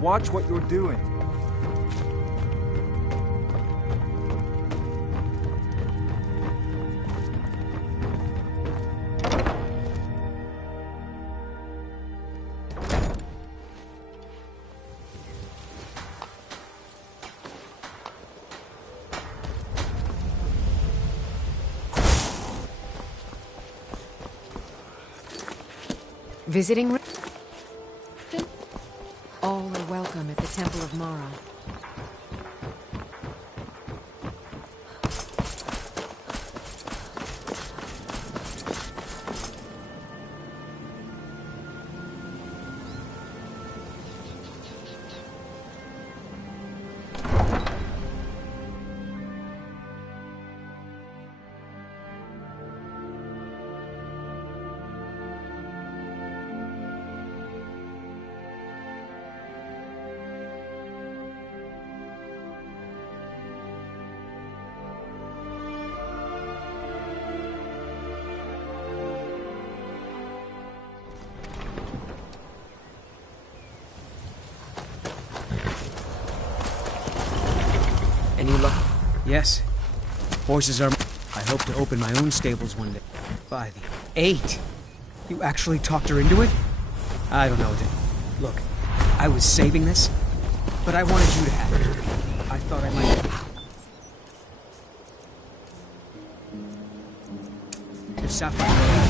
Watch what you're doing. Visiting? All are welcome at the Temple of Mara. Any luck? Yes. Horses are... I hope to open my own stables one day. By the 8! You actually talked her into it? I don't know, Look, I was saving this, but I wanted you to have it. I thought I might... If Sapphire...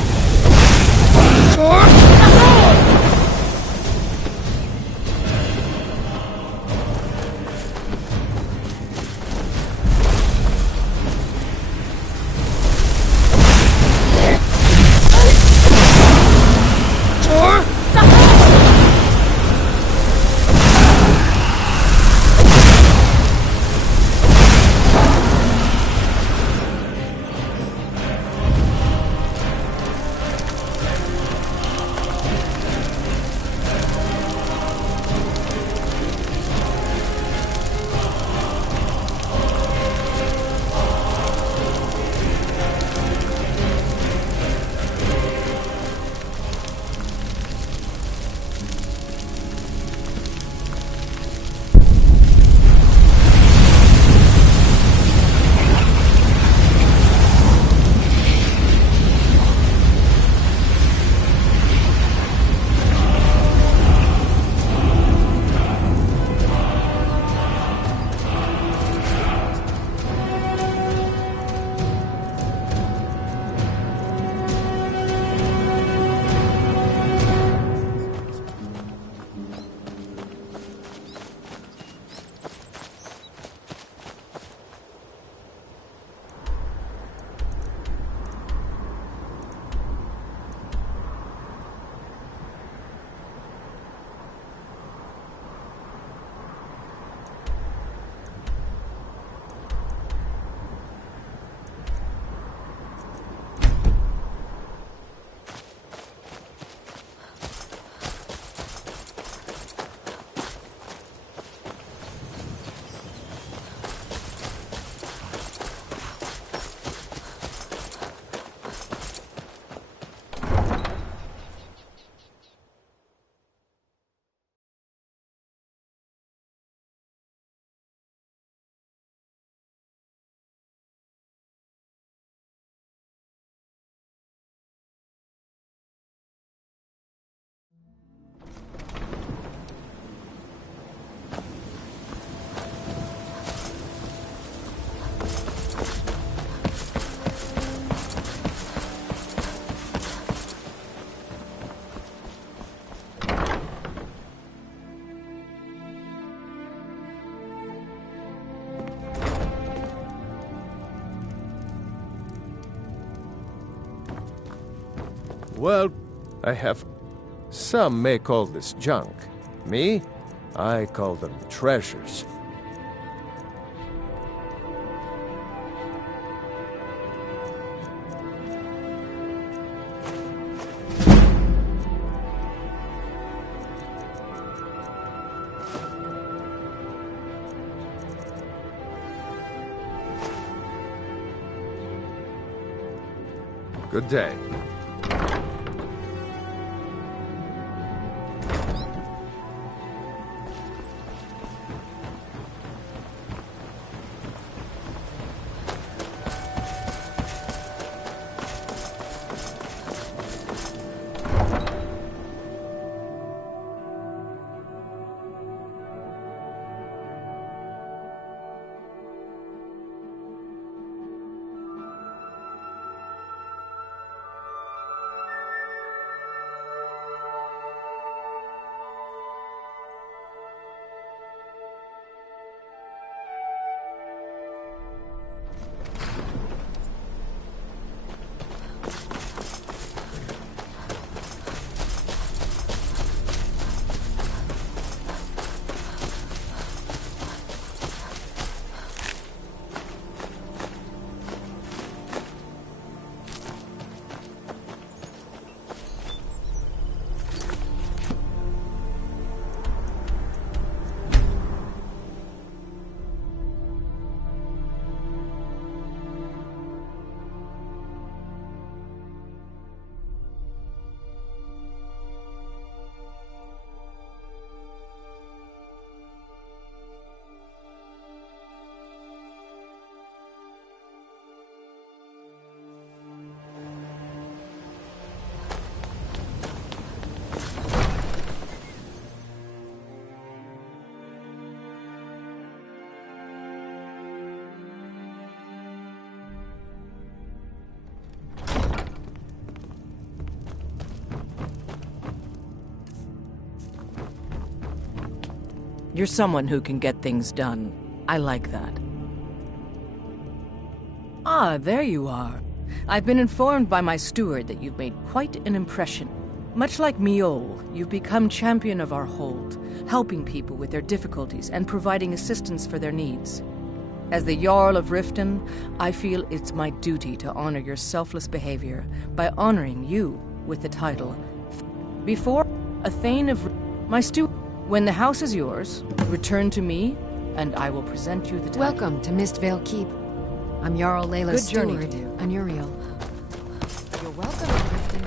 Well, I have... Some may call this junk. Me? I call them treasures. Good day. You're someone who can get things done. I like that. Ah, there you are. I've been informed by my steward that you've made quite an impression. Much like Miol, you've become champion of our hold, helping people with their difficulties and providing assistance for their needs. As the Jarl of Riften, I feel it's my duty to honor your selfless behavior by honoring you with the title. Before a Thane of my steward, when the house is yours, return to me, and I will present you the title. Welcome to Mistvale Keep. I'm Jarl Layla's Good journey steward, to you. Anuriel. You're welcome, Riften.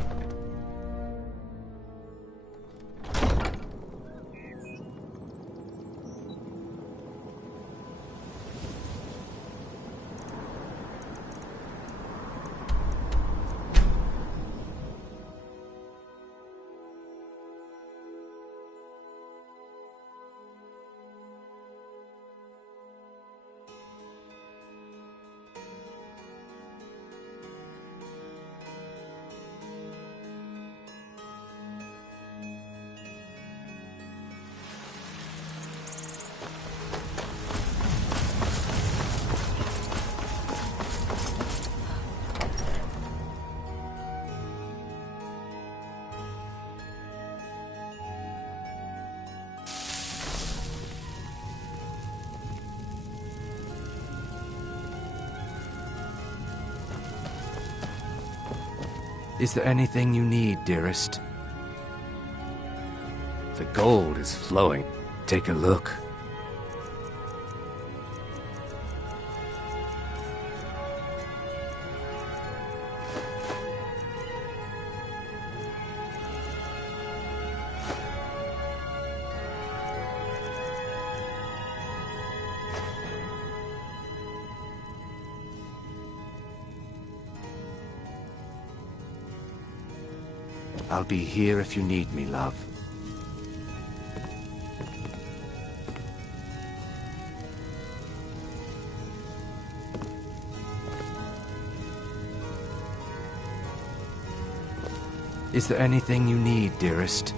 Is there anything you need, dearest? The gold is flowing. Take a look. I'll be here if you need me, love. Is there anything you need, dearest?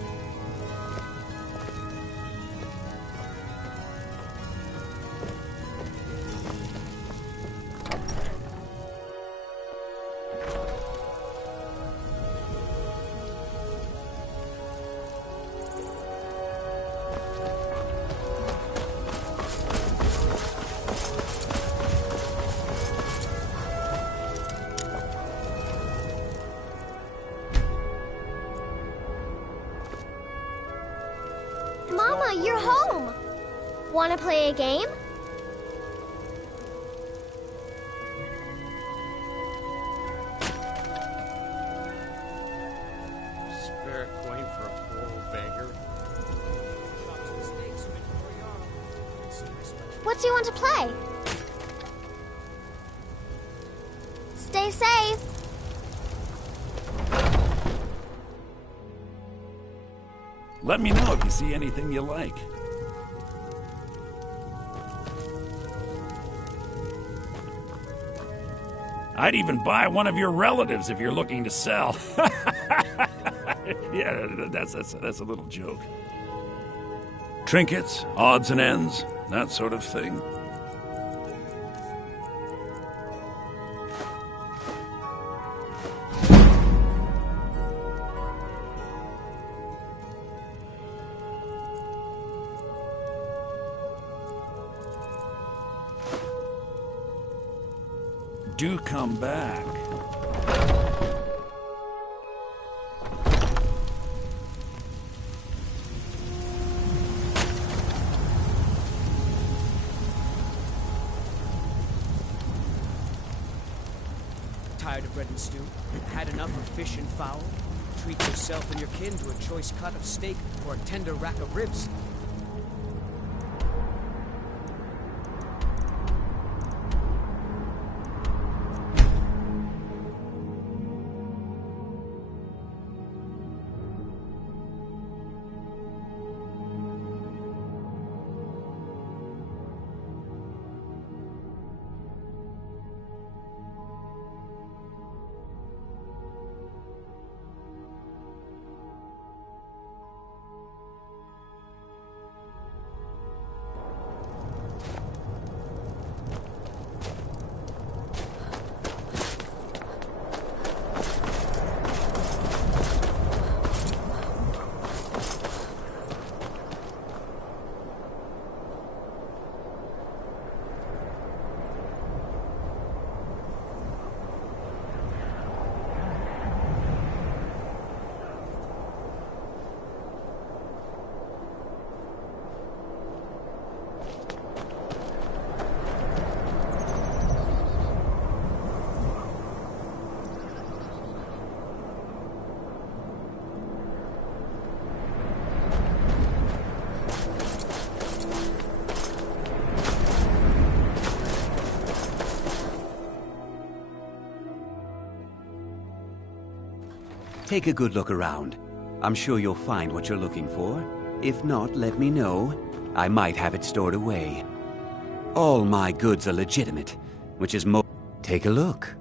Mama, you're home! Wanna play a game? Spare a coin for a poor old beggar. What do you want to play? Stay safe! Let me know if you see anything you like. I'd even buy one of your relatives if you're looking to sell. Yeah, that's a little joke. Trinkets, odds and ends, that sort of thing. Do come back. Tired of bread and stew? Had enough of fish and fowl? Treat yourself and your kin to a choice cut of steak or a tender rack of ribs. Take a good look around. I'm sure you'll find what you're looking for. If not, let me know. I might have it stored away. All my goods are legitimate, which is Take a look.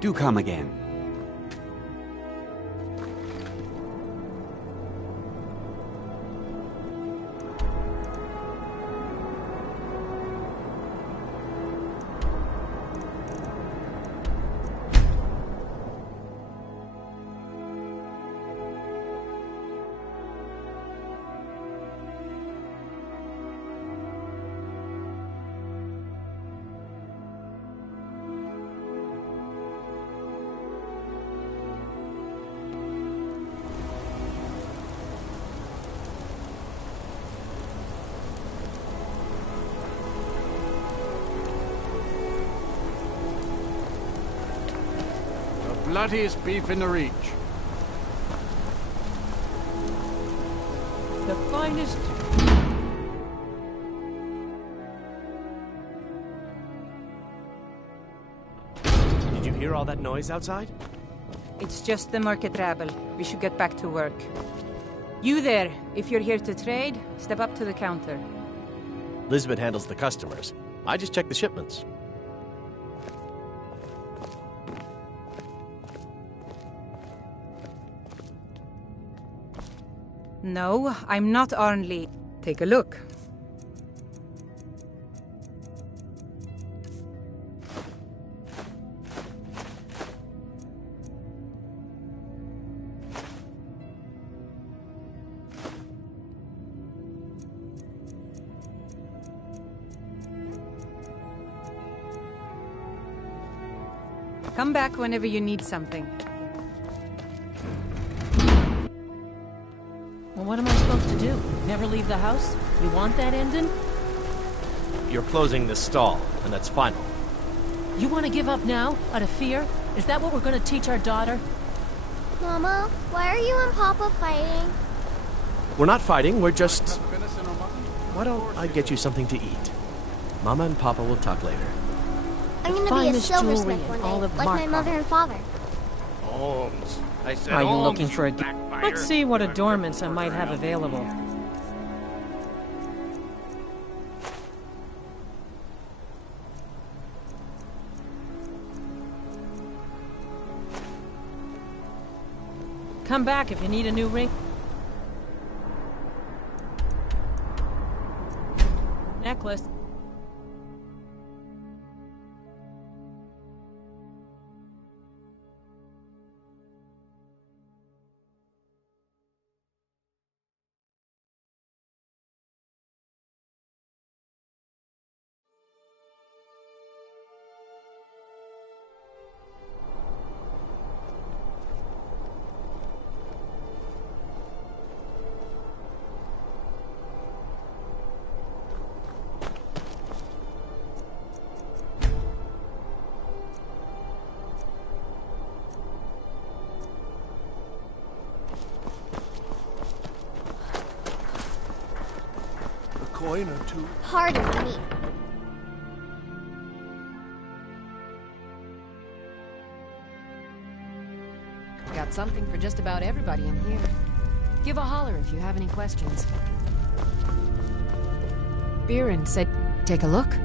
Do come again. Bloodiest beef in the reach. The finest. Did you hear all that noise outside? It's just the market rabble. We should get back to work. You there, if you're here to trade, step up to the counter. Lisbeth handles the customers. I just check the shipments. No, I'm not Arnley. Take a look. Come back whenever you need something. Well, what am I supposed to do? Never leave the house? You want that ending? You're closing this stall, and that's final. You want to give up now, out of fear? Is that what we're going to teach our daughter? Mama, why are you and Papa fighting? We're not fighting, we're just... Why don't I get you something to eat? Mama and Papa will talk later. I'm gonna be a silversmith one day, like my mother and father. Holmes. I said Are you Holmes, looking for a... backfire. Let's see what adornments I might have available. Come back if you need a new ring. Necklace. Coin or two. Pardon me. Got something for just about everybody in here. Give a holler if you have any questions. Biren said, take a look.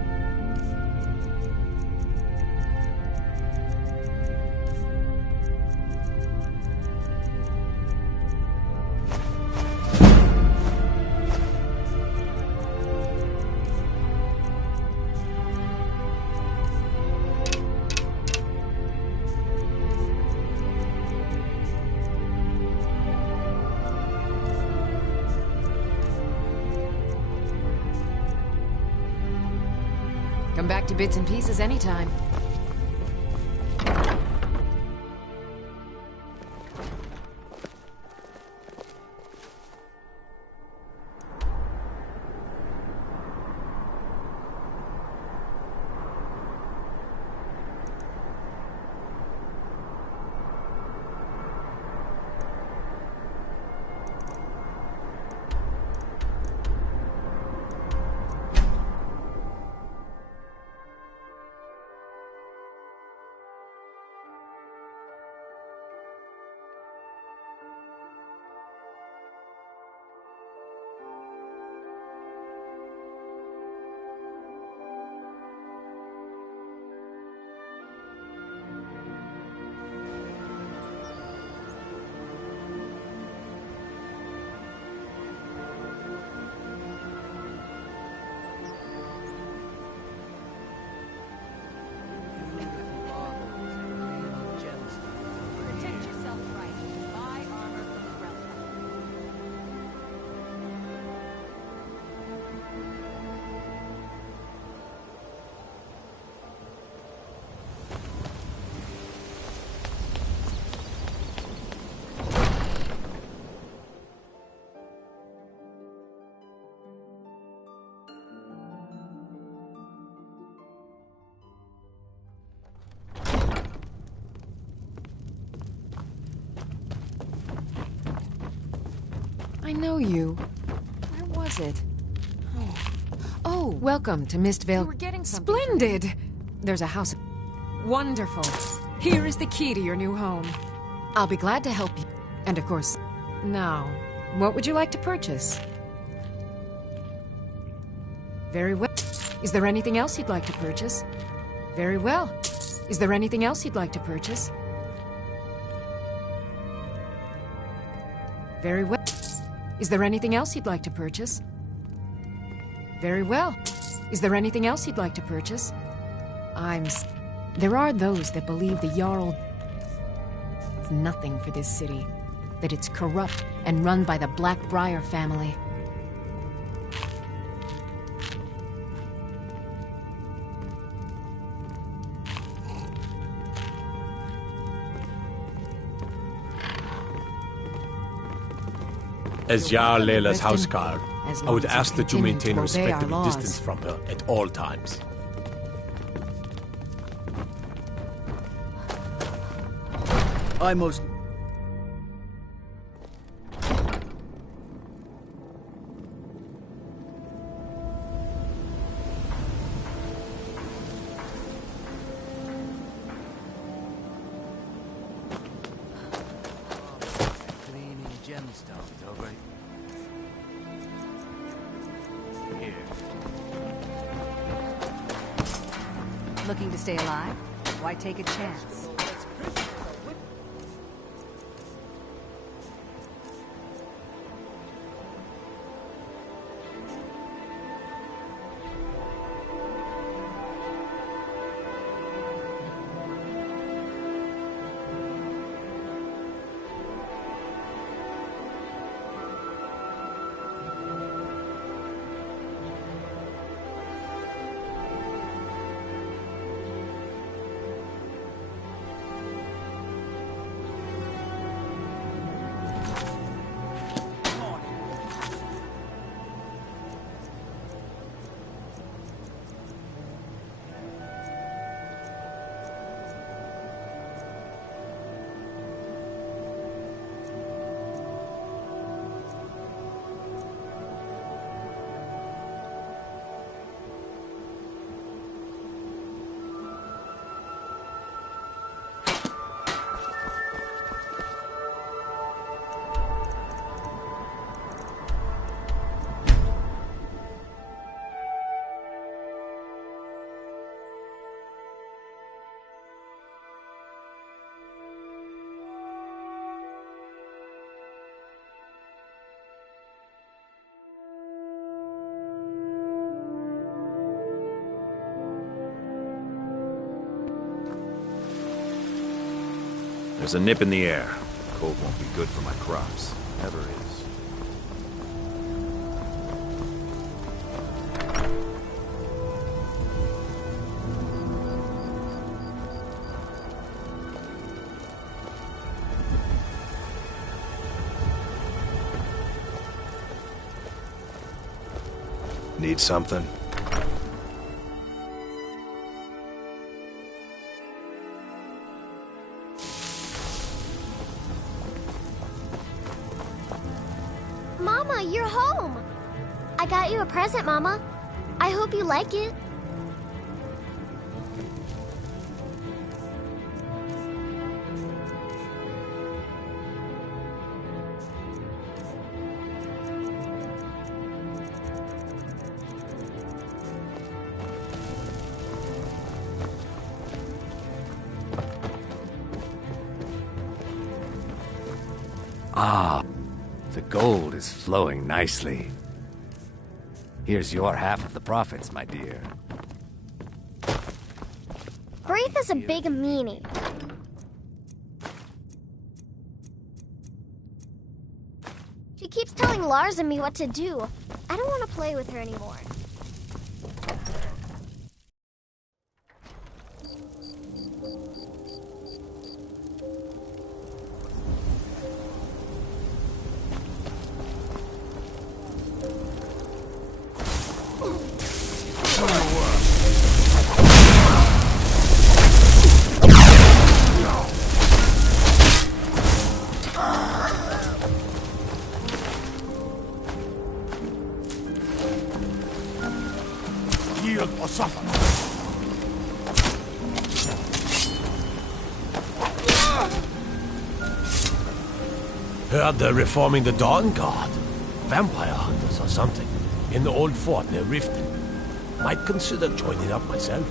Come back to bits and pieces anytime. I know you. Where was it? Oh, welcome to Mistvale. We're getting Splendid! There's a house. Wonderful. Here is the key to your new home. I'll be glad to help you. And of course, now, what would you like to purchase? Very well. Is there anything else you'd like to purchase? Very well. Is there anything else you'd like to purchase? Very well. Is there anything else you'd like to purchase? Very well. Is there anything else you'd like to purchase? There are those that believe the Jarl is nothing for this city, that it's corrupt and run by the Blackbriar family. As Jarl Leila's houseguard, As I long would as you ask that you continue maintain to a obey our respectable laws. distance from her at all times. I most... Cleaning gemstones over here. Looking to stay alive? Why take a chance? There's a nip in the air. Cold won't be good for my crops. Never is. Need something? Mama, you're home! I got you a present, Mama. I hope you like it. Ah, the gold is flowing nicely. Here's your half of the profits, my dear. Braith is a big meanie. She keeps telling Lars and me what to do. I don't want to play with her anymore. Heard they're reforming the Dawn Guard. Vampire hunters or something. In the old fort near Riften. Might consider joining up myself.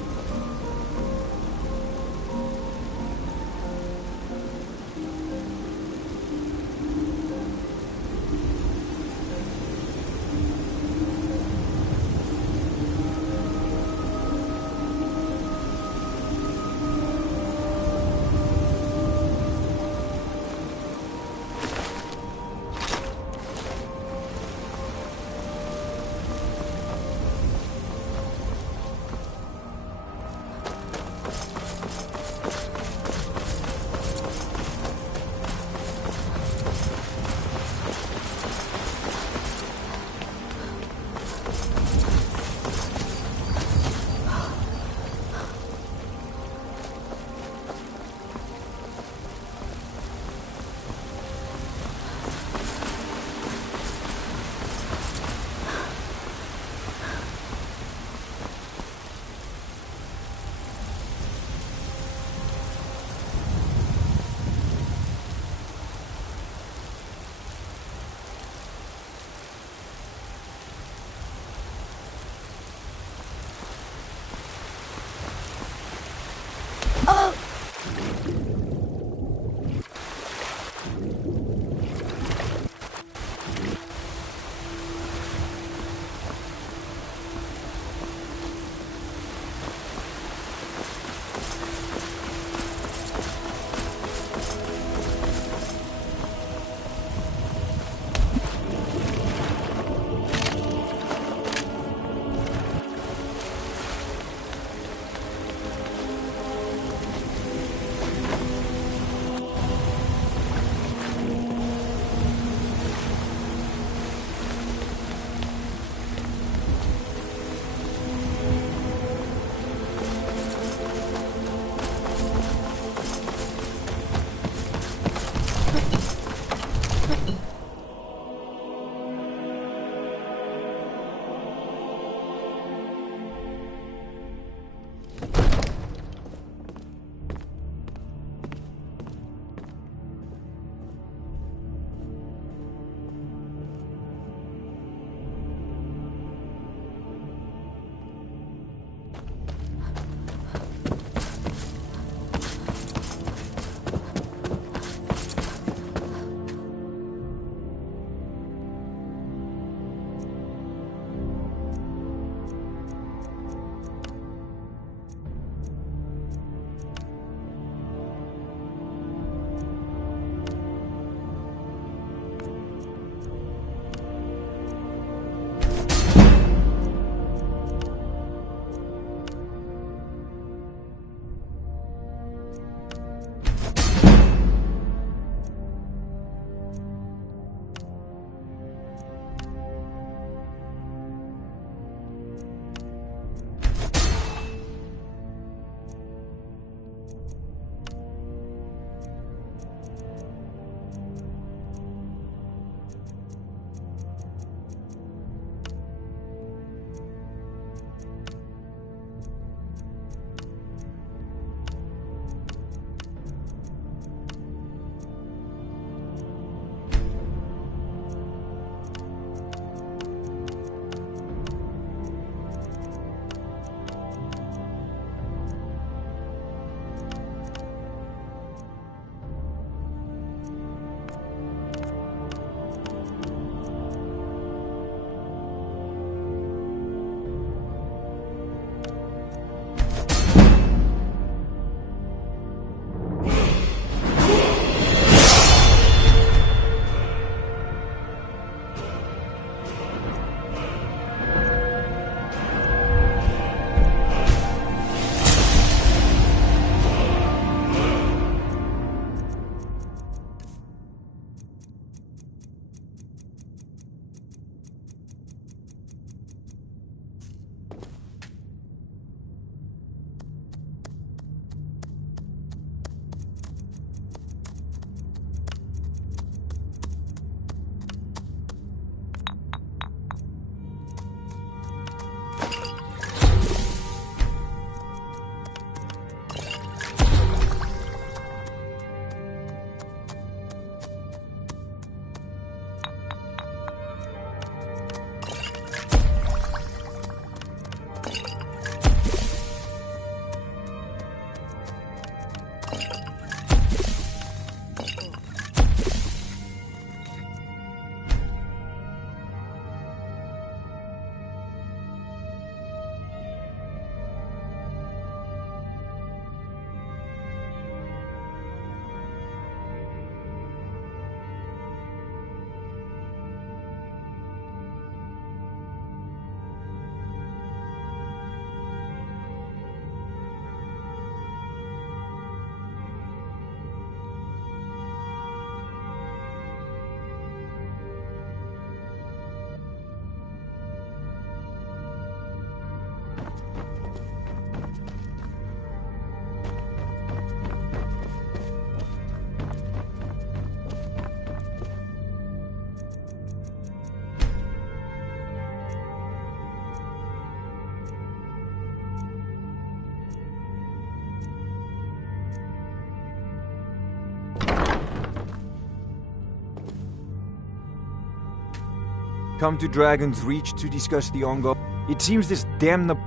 Come to Dragon's Reach to discuss the ongoing... It seems this damnable...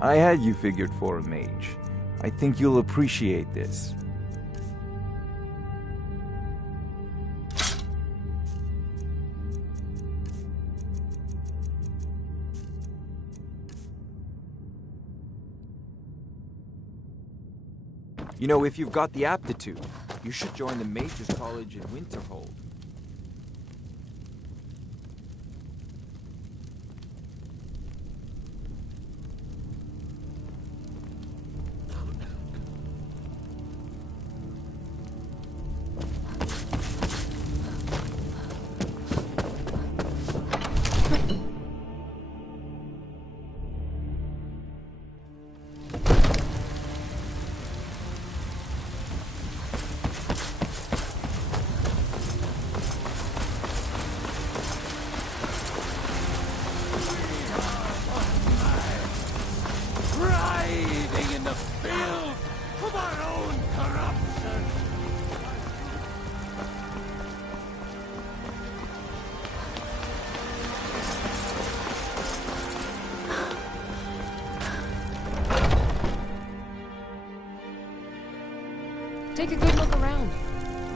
I had you figured for a mage. I think you'll appreciate this. You know, if you've got the aptitude, you should join the Mages College in Winterhold. Take a good look around.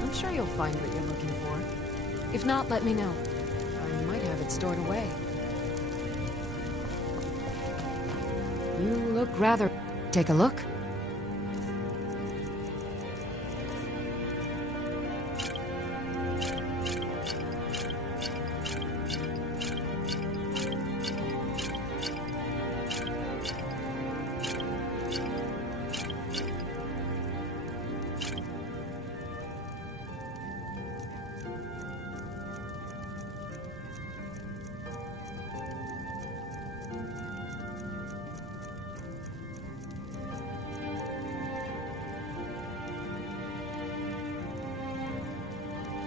I'm sure you'll find what you're looking for. If not, let me know. I might have it stored away. You look rather... Take a look.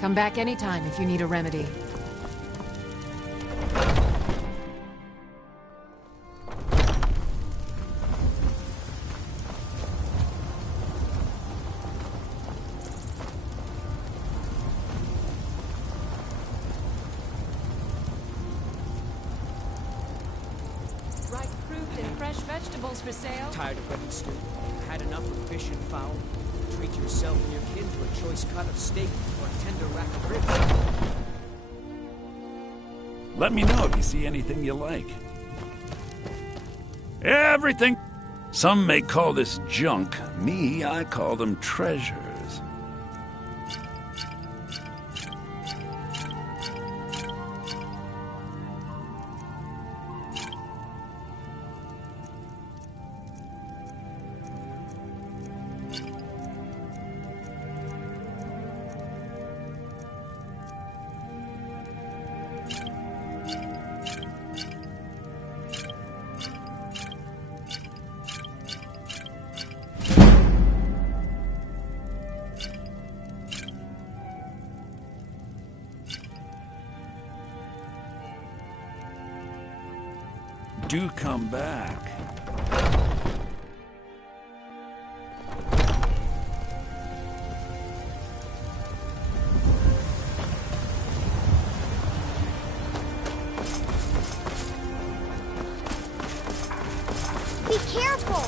Come back anytime if you need a remedy. Ripe fruit and fresh vegetables for sale. Tired of wedding stew? Had enough of fish and fowl? Treat yourself and your kin to a choice cut of steak or a tender rack of ribs. Let me know if you see anything you like. Everything. Some may call this junk. Me, I call them treasures. Do come back. Be careful!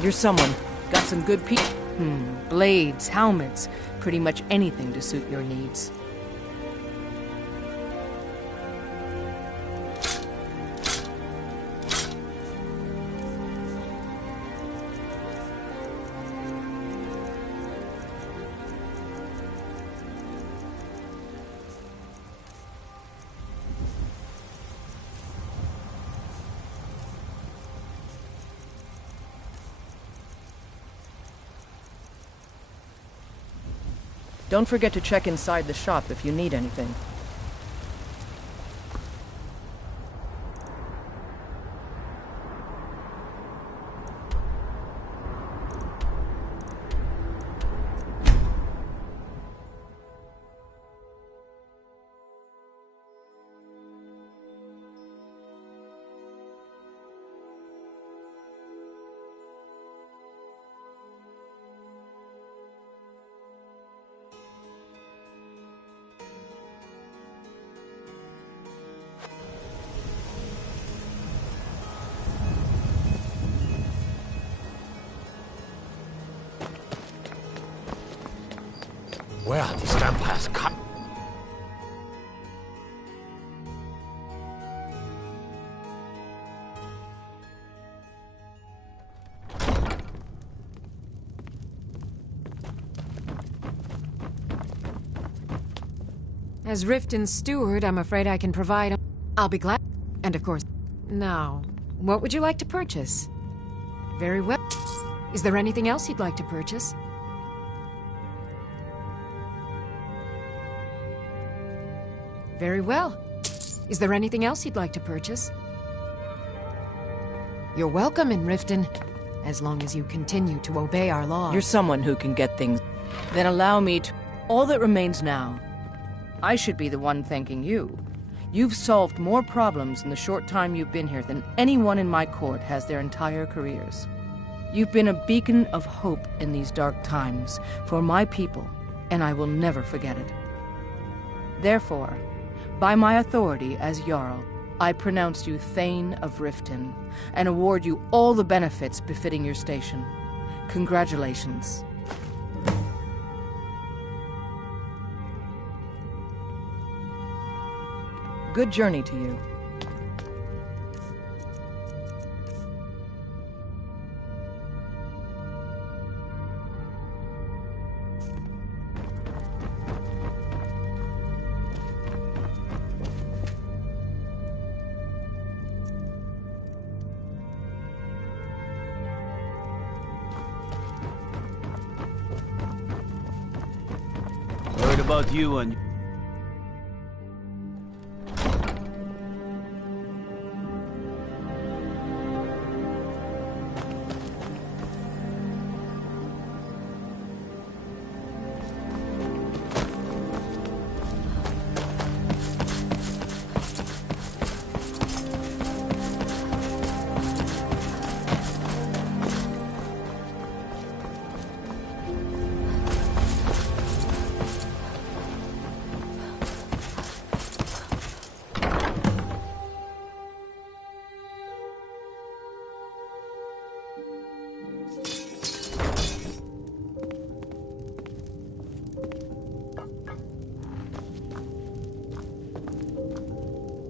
You're someone. Got some good blades, helmets, pretty much anything to suit your needs. Don't forget to check inside the shop if you need anything. Where are these vampires come? As Riften's steward, I'm afraid I can provide... I'll be glad... And of course... Now, what would you like to purchase? Very well. Is there anything else you'd like to purchase? Very well. Is there anything else you'd like to purchase? You're welcome in Riften, as long as you continue to obey our laws. You're someone who can get things. Then allow me to... All that remains now. I should be the one thanking you. You've solved more problems in the short time you've been here than anyone in my court has their entire careers. You've been a beacon of hope in these dark times for my people, and I will never forget it. Therefore, by my authority as Jarl, I pronounce you Thane of Riften, and award you all the benefits befitting your station. Congratulations. Good journey to you. Heard about you and...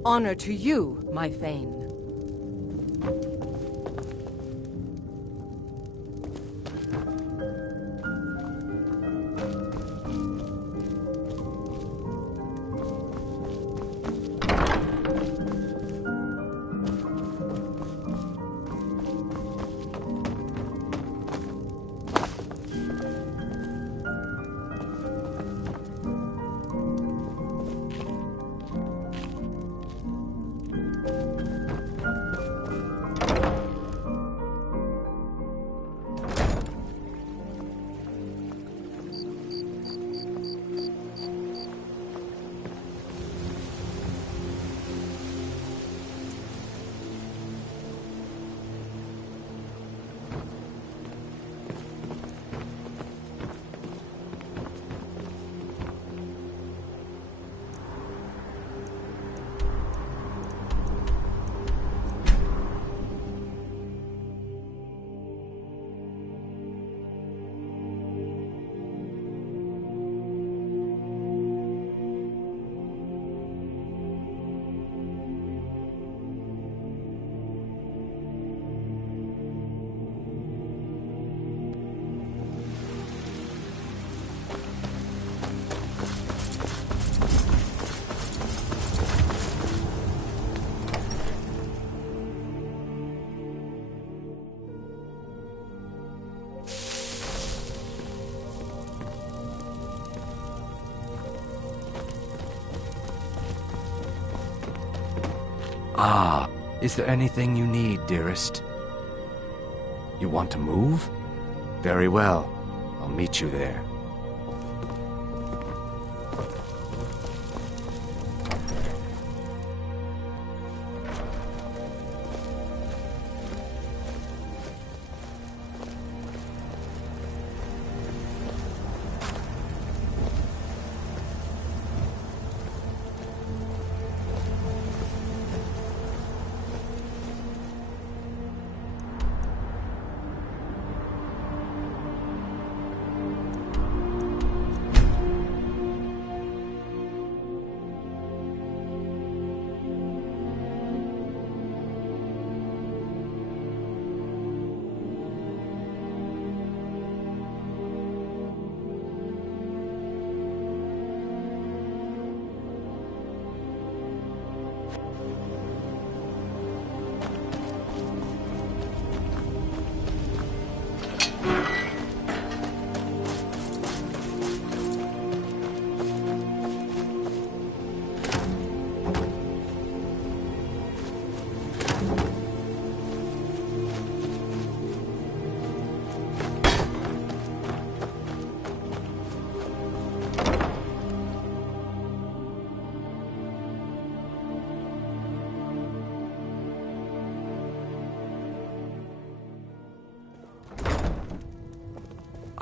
Honor to you, my Thane. Ah, is there anything you need, dearest? You want to move? Very well. I'll meet you there.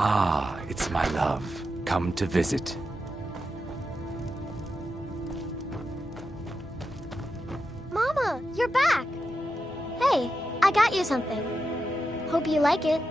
Ah, it's my love. Come to visit. Mama, you're back. Hey, I got you something. Hope you like it.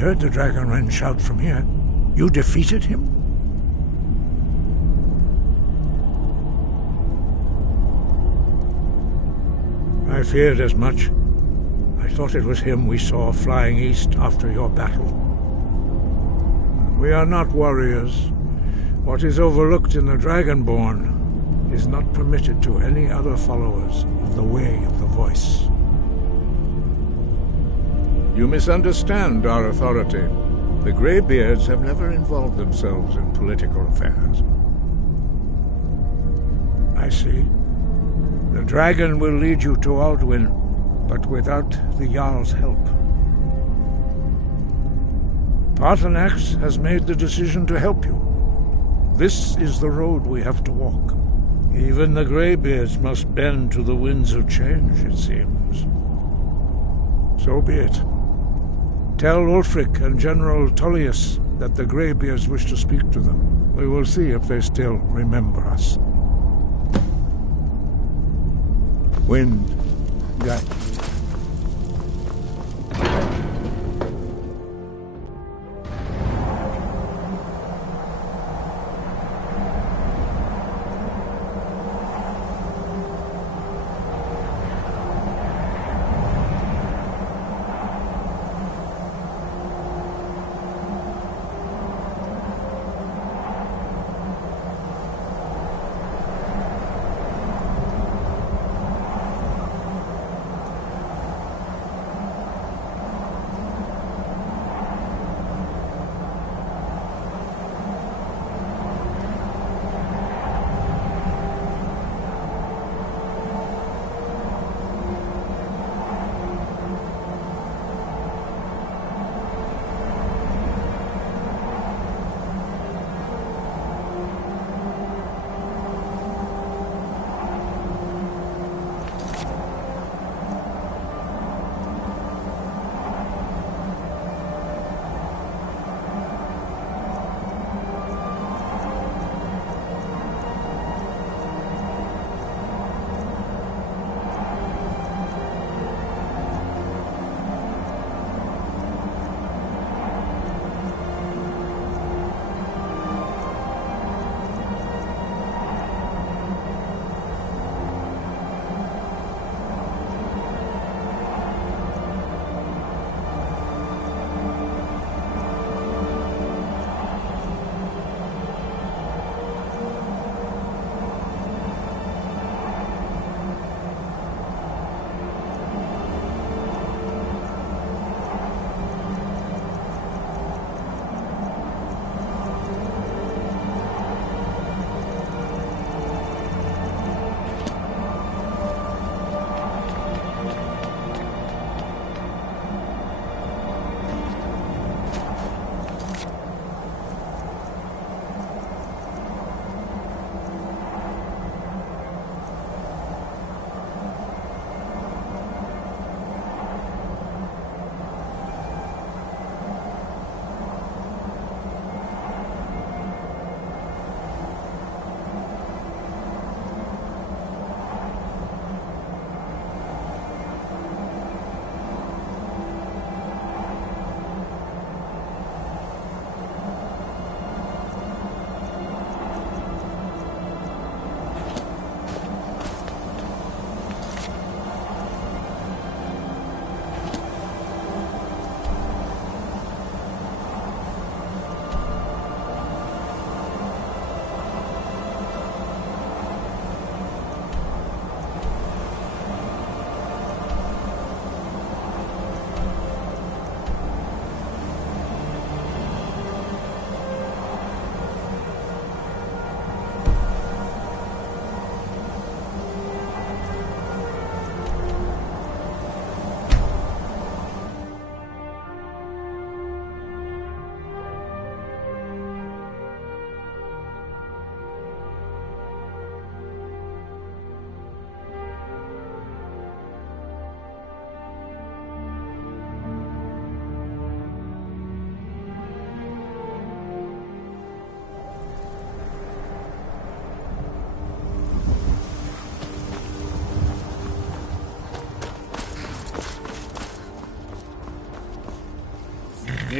heard the Dragonren shout from here. You defeated him? I feared as much. I thought it was him we saw flying east after your battle. We are not warriors. What is overlooked in the Dragonborn is not permitted to any other followers of the Way of the Voice. You misunderstand our authority. The Greybeards have never involved themselves in political affairs. I see. The dragon will lead you to Aldwyn, but without the Jarl's help. Paarthurnax has made the decision to help you. This is the road we have to walk. Even the Greybeards must bend to the winds of change, it seems. So be it. Tell Ulfric and General Tullius that the Greybeards wish to speak to them. We will see if they still remember us. Wind, guide.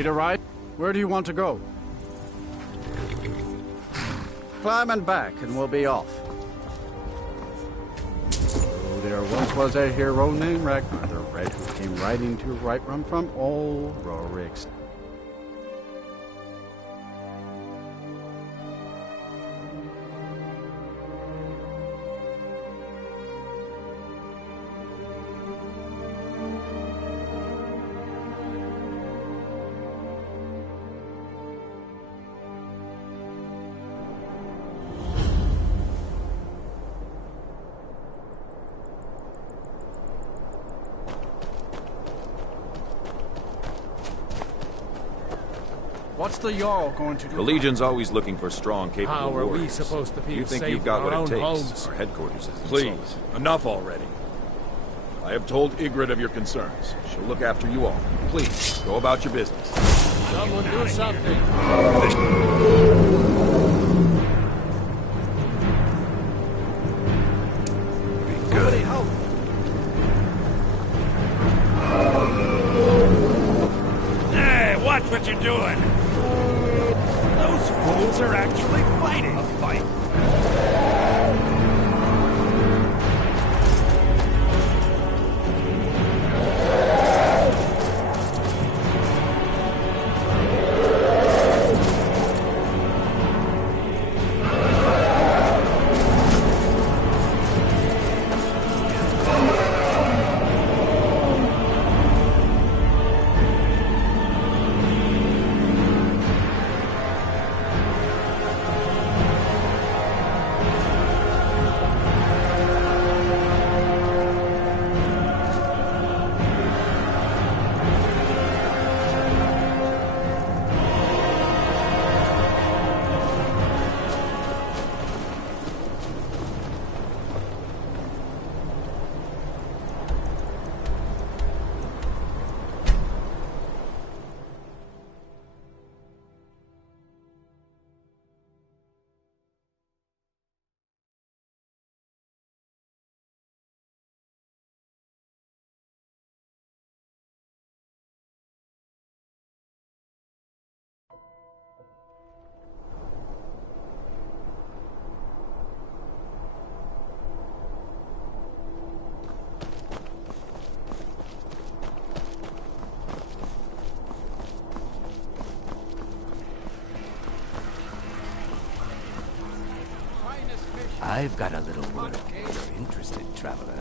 Need a ride? Where do you want to go? Climb and back, and we'll be off. Oh, there once was a hero named Ragnar the Red who came riding to right run from old Rorik's. What's the Jarl going to do? The Legion's always looking for strong, capable How are warriors. we supposed to feel You think safe you've got in what our it own takes? homes? Our headquarters is Please, enough already. I have told Ygritte of your concerns. She'll look after you all. Please, go about your business. Someone do something. Good. Hey, watch what you're doing! Those fools are actually fighting a fight! I've got a little word if you're interested, traveler.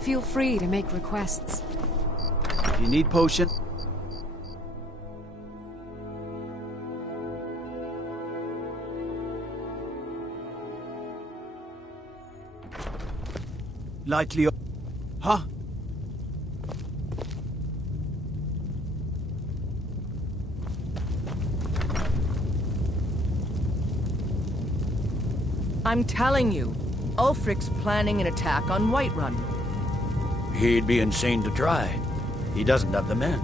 Feel free to make requests. If you need potion, lightly. Huh? I'm telling you, Ulfric's planning an attack on Whiterun. He'd be insane to try. He doesn't have the men.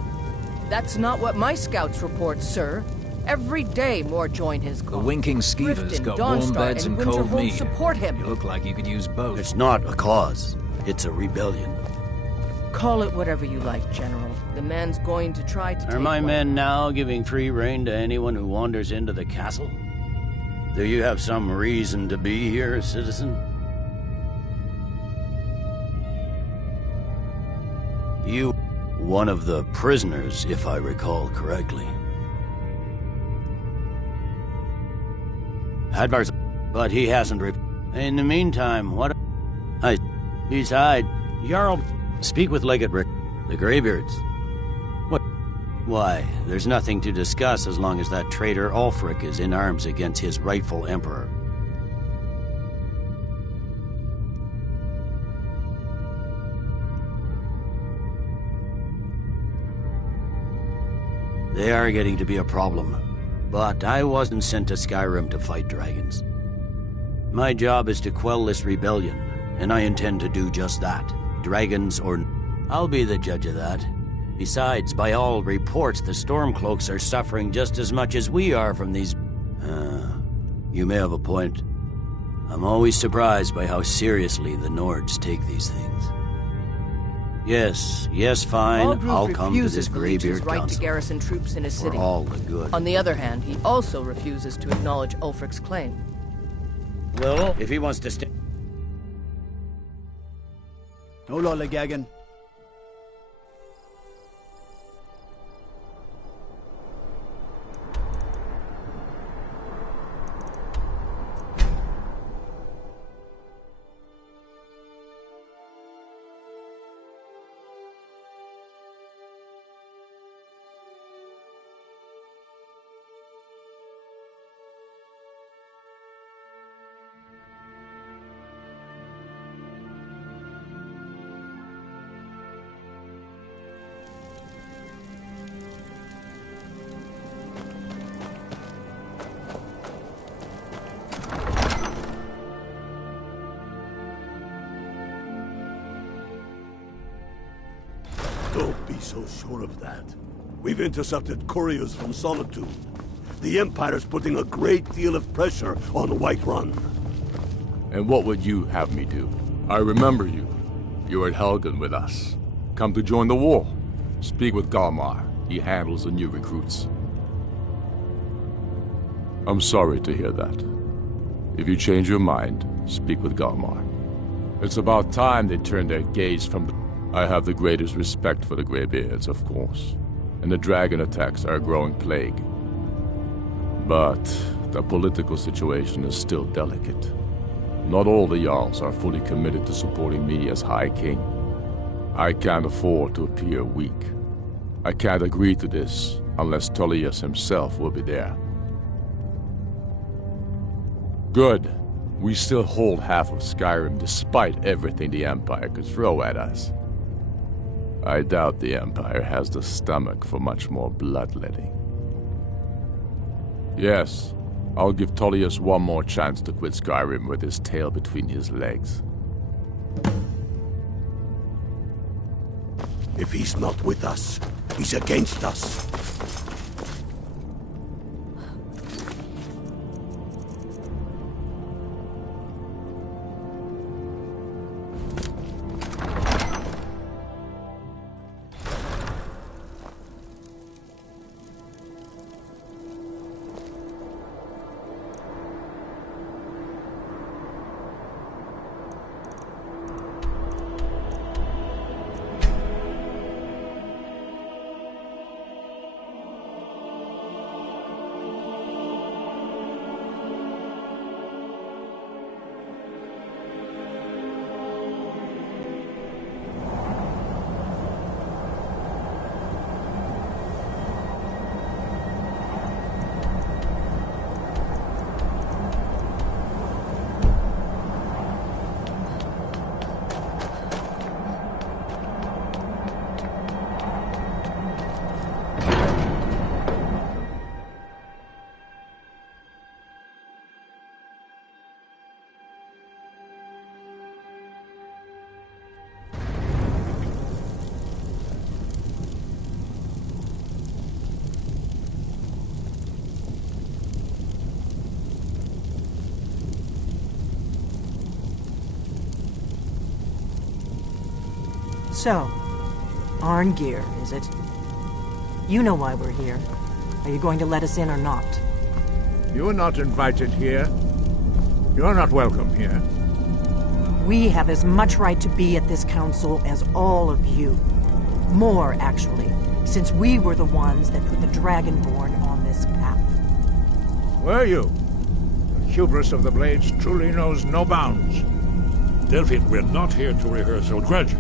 That's not what my scouts report, sir. Every day more join his cause. The winking skeever's Grifton, got warm Dawnstar, beds and cold Winterhold meat. support him. You look like you could use both. It's not a cause. It's a rebellion. Call it whatever you like, General. The man's going to try to Are take my one. men now giving free rein to anyone who wanders into the castle? Do you have some reason to be here, citizen? You, one of the prisoners, if I recall correctly. Hadvar's, but he hasn't In the meantime, what? Beside, Jarl, speak with Legate Rick, the Greybeards. What? Why, there's nothing to discuss as long as that traitor Ulfric is in arms against his rightful emperor. They are getting to be a problem, but I wasn't sent to Skyrim to fight dragons. My job is to quell this rebellion, and I intend to do just that. Dragons or... I'll be the judge of that. Besides, by all reports, the Stormcloaks are suffering just as much as we are from these... You may have a point. I'm always surprised by how seriously the Nords take these things. Yes, fine. Aldrooth I'll come to this refuses the Leech's Greybeard right to Council. garrison troops in his city. For all the good. On the other hand, he also refuses to acknowledge Ulfric's claim. Well, if he wants to stay... No lollygagging. Don't be so sure of that. We've intercepted couriers from Solitude. The Empire's putting a great deal of pressure on Whiterun. And what would you have me do? I remember you. You were at Helgen with us. Come to join the war. Speak with Galmar. He handles the new recruits. I'm sorry to hear that. If you change your mind, speak with Galmar. It's about time they turned their gaze from the... I have the greatest respect for the Greybeards, of course, and the dragon attacks are a growing plague. But the political situation is still delicate. Not all the Jarls are fully committed to supporting me as High King. I can't afford to appear weak. I can't agree to this unless Tullius himself will be there. Good. We still hold half of Skyrim despite everything the Empire could throw at us. I doubt the Empire has the stomach for much more bloodletting. Yes, I'll give Tullius one more chance to quit Skyrim with his tail between his legs. If he's not with us, he's against us. So, Arngeir, is it? You know why we're here. Are you going to let us in or not? You are not invited here. You're not welcome here. We have as much right to be at this council as all of you. More, actually, since we were the ones that put the Dragonborn on this path. Were you? The hubris of the Blades truly knows no bounds. Delphine, we're not here to rehearse old grudges.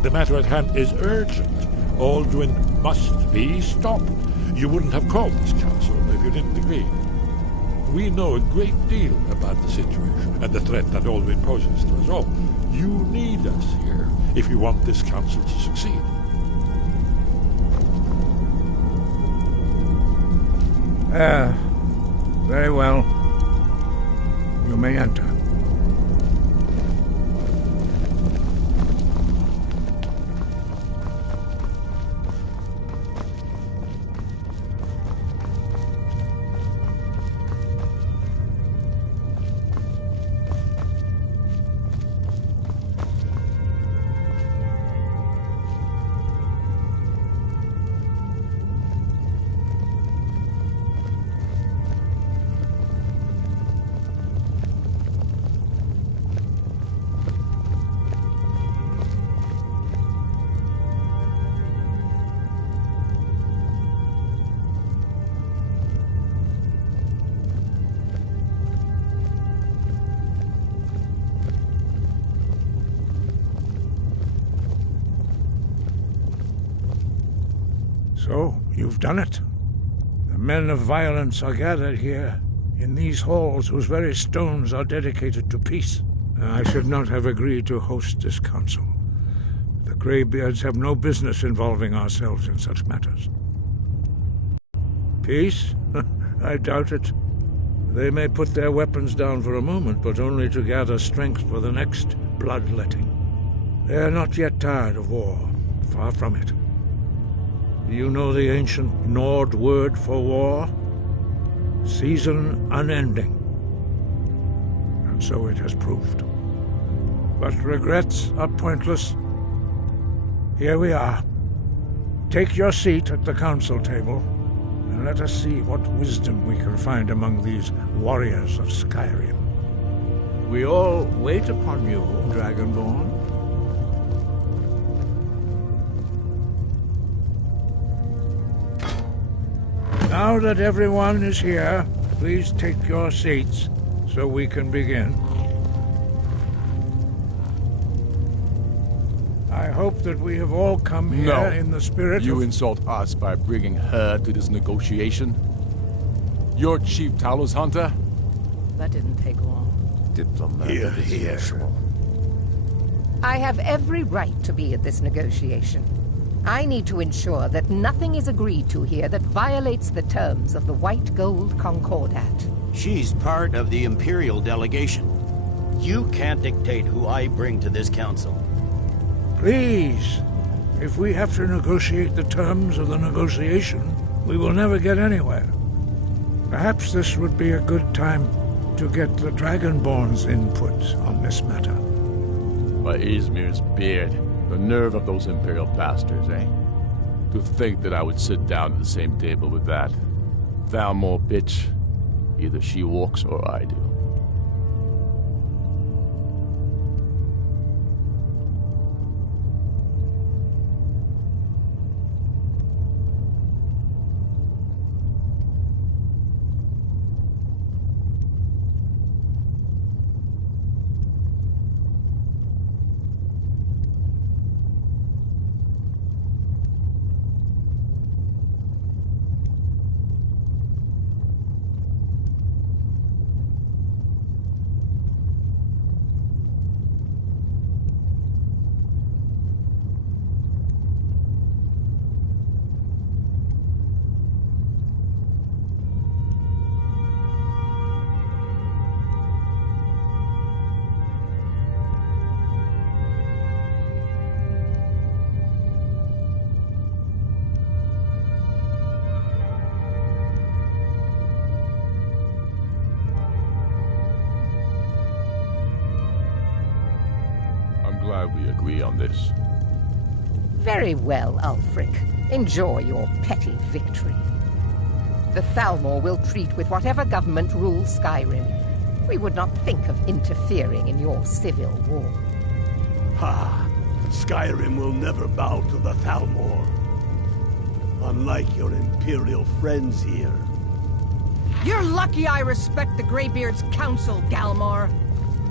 The matter at hand is urgent. Aldrin must be stopped. You wouldn't have called this council if you didn't agree. We know a great deal about the situation and the threat that Aldrin poses to us all. You need us here if you want this council to succeed. Very well. You may enter. So, you've done it. The men of violence are gathered here, in these halls whose very stones are dedicated to peace. I should not have agreed to host this council. The Greybeards have no business involving ourselves in such matters. Peace? I doubt it. They may put their weapons down for a moment, but only to gather strength for the next bloodletting. They are not yet tired of war. Far from it. Do you know the ancient Nord word for war? Season unending. And so it has proved. But regrets are pointless. Here we are. Take your seat at the council table, and let us see what wisdom we can find among these warriors of Skyrim. We all wait upon you, Dragonborn. Now that everyone is here, please take your seats so we can begin. I hope that we have all come here in the spirit You of... insult us by bringing her to this negotiation? You're Chief Talos Hunter? That didn't take long. Diplomatic as usual. I have every right to be at this negotiation. I need to ensure that nothing is agreed to here that violates the terms of the White Gold Concordat. She's part of the Imperial delegation. You can't dictate who I bring to this council. Please, if we have to negotiate the terms of the negotiation, we will never get anywhere. Perhaps this would be a good time to get the Dragonborn's input on this matter. By Izmir's beard, the nerve of those Imperial bastards, eh? To think that I would sit down at the same table with that. Thalmor bitch. Either she walks or I do. Glad we agree on this. Very well, Ulfric. Enjoy your petty victory. The Thalmor will treat with whatever government rules Skyrim. We would not think of interfering in your civil war. Ha! Skyrim will never bow to the Thalmor. Unlike your Imperial friends here. You're lucky I respect the Greybeard's counsel, Galmar.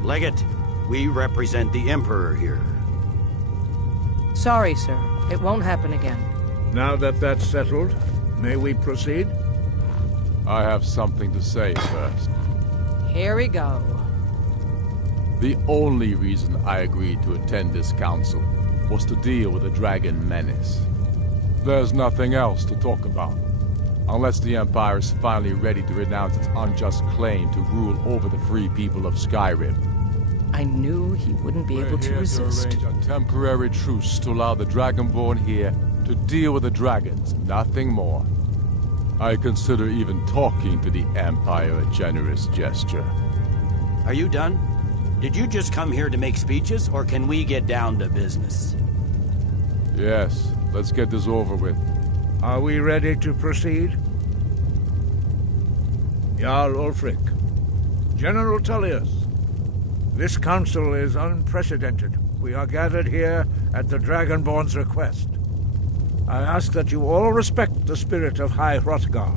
Legate, we represent the Emperor here. Sorry, sir. It won't happen again. Now that that's settled, may we proceed? I have something to say first. Here we go. The only reason I agreed to attend this council was to deal with the dragon menace. There's nothing else to talk about. Unless the Empire is finally ready to renounce its unjust claim to rule over the free people of Skyrim. I knew he wouldn't be able to resist. To arrange a temporary truce to allow the Dragonborn here to deal with the dragons, nothing more. I consider even talking to the Empire a generous gesture. Are you done? Did you just come here to make speeches, or can we get down to business? Yes, let's get this over with. Are we ready to proceed? Jarl Ulfric, General Tullius, this council is unprecedented. We are gathered here at the Dragonborn's request. I ask that you all respect the spirit of High Hrothgar,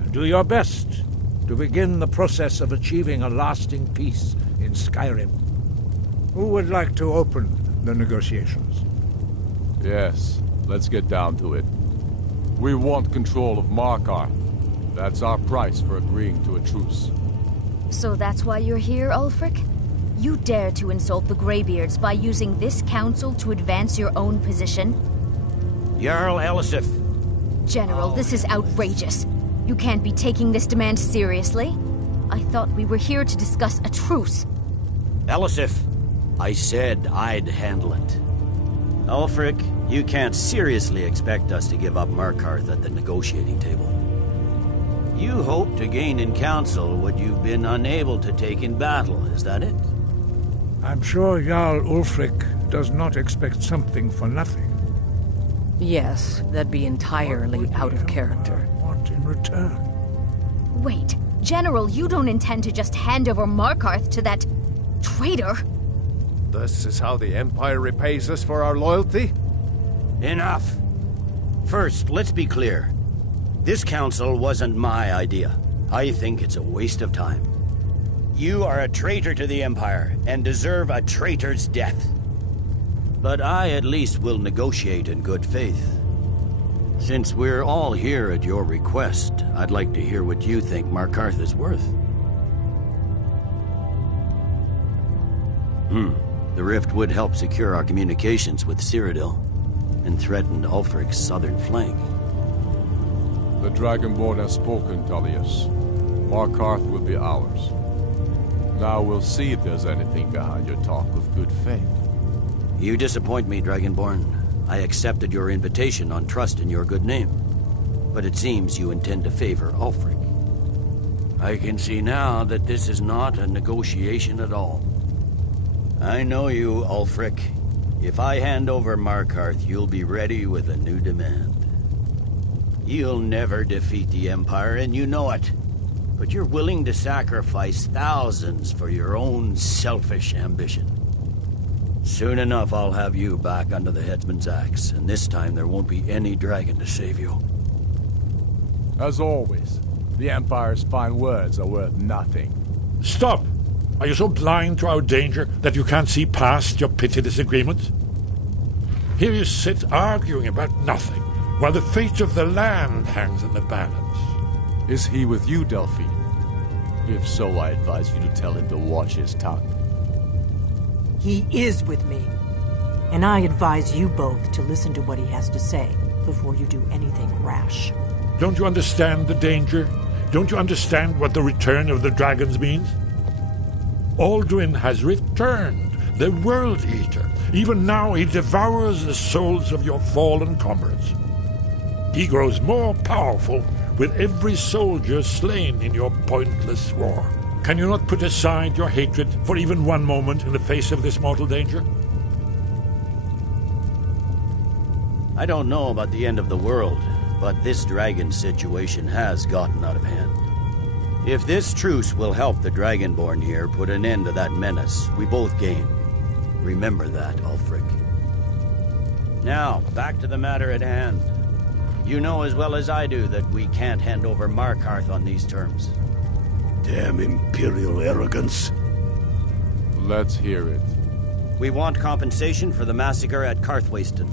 and do your best to begin the process of achieving a lasting peace in Skyrim. Who would like to open the negotiations? Yes, let's get down to it. We want control of Markarth. That's our price for agreeing to a truce. So that's why you're here, Ulfric? You dare to insult the Greybeards by using this council to advance your own position? Jarl Elisif. General, this is outrageous. You can't be taking this demand seriously. I thought we were here to discuss a truce. Elisif, I said I'd handle it. Ulfric, you can't seriously expect us to give up Markarth at the negotiating table. You hope to gain in council what you've been unable to take in battle, is that it? I'm sure Jarl Ulfric does not expect something for nothing. Yes, that'd be entirely out of character. What in return? Wait, General, you don't intend to just hand over Markarth to that traitor? This is how the Empire repays us for our loyalty? Enough. First, let's be clear. This council wasn't my idea. I think it's a waste of time. You are a traitor to the Empire and deserve a traitor's death. But I at least will negotiate in good faith. Since we're all here at your request, I'd like to hear what you think Markarth is worth. The rift would help secure our communications with Cyrodiil and threatened Ulfric's southern flank. The Dragonborn has spoken, Tullius. Markarth will be ours. Now we'll see if there's anything behind your talk of good faith. You disappoint me, Dragonborn. I accepted your invitation on trust in your good name. But it seems you intend to favor Ulfric. I can see now that this is not a negotiation at all. I know you, Ulfric. If I hand over Markarth, you'll be ready with a new demand. You'll never defeat the Empire, and you know it. But you're willing to sacrifice thousands for your own selfish ambition. Soon enough, I'll have you back under the headsman's axe, and this time there won't be any dragon to save you. As always, the Empire's fine words are worth nothing. Stop! Are you so blind to our danger that you can't see past your petty disagreements? Here you sit arguing about nothing, while the fate of the land hangs in the balance. Is he with you, Delphine? If so, I advise you to tell him to watch his tongue. He is with me. And I advise you both to listen to what he has to say before you do anything rash. Don't you understand the danger? Don't you understand what the return of the dragons means? Alduin has returned, the World Eater. Even now he devours the souls of your fallen comrades. He grows more powerful with every soldier slain in your pointless war. Can you not put aside your hatred for even one moment in the face of this mortal danger? I don't know about the end of the world, but this dragon situation has gotten out of hand. If this truce will help the Dragonborn here put an end to that menace, we both gain. Remember that, Ulfric. Now, back to the matter at hand. You know as well as I do that we can't hand over Markarth on these terms. Damn Imperial arrogance. Let's hear it. We want compensation for the massacre at Karthwasten.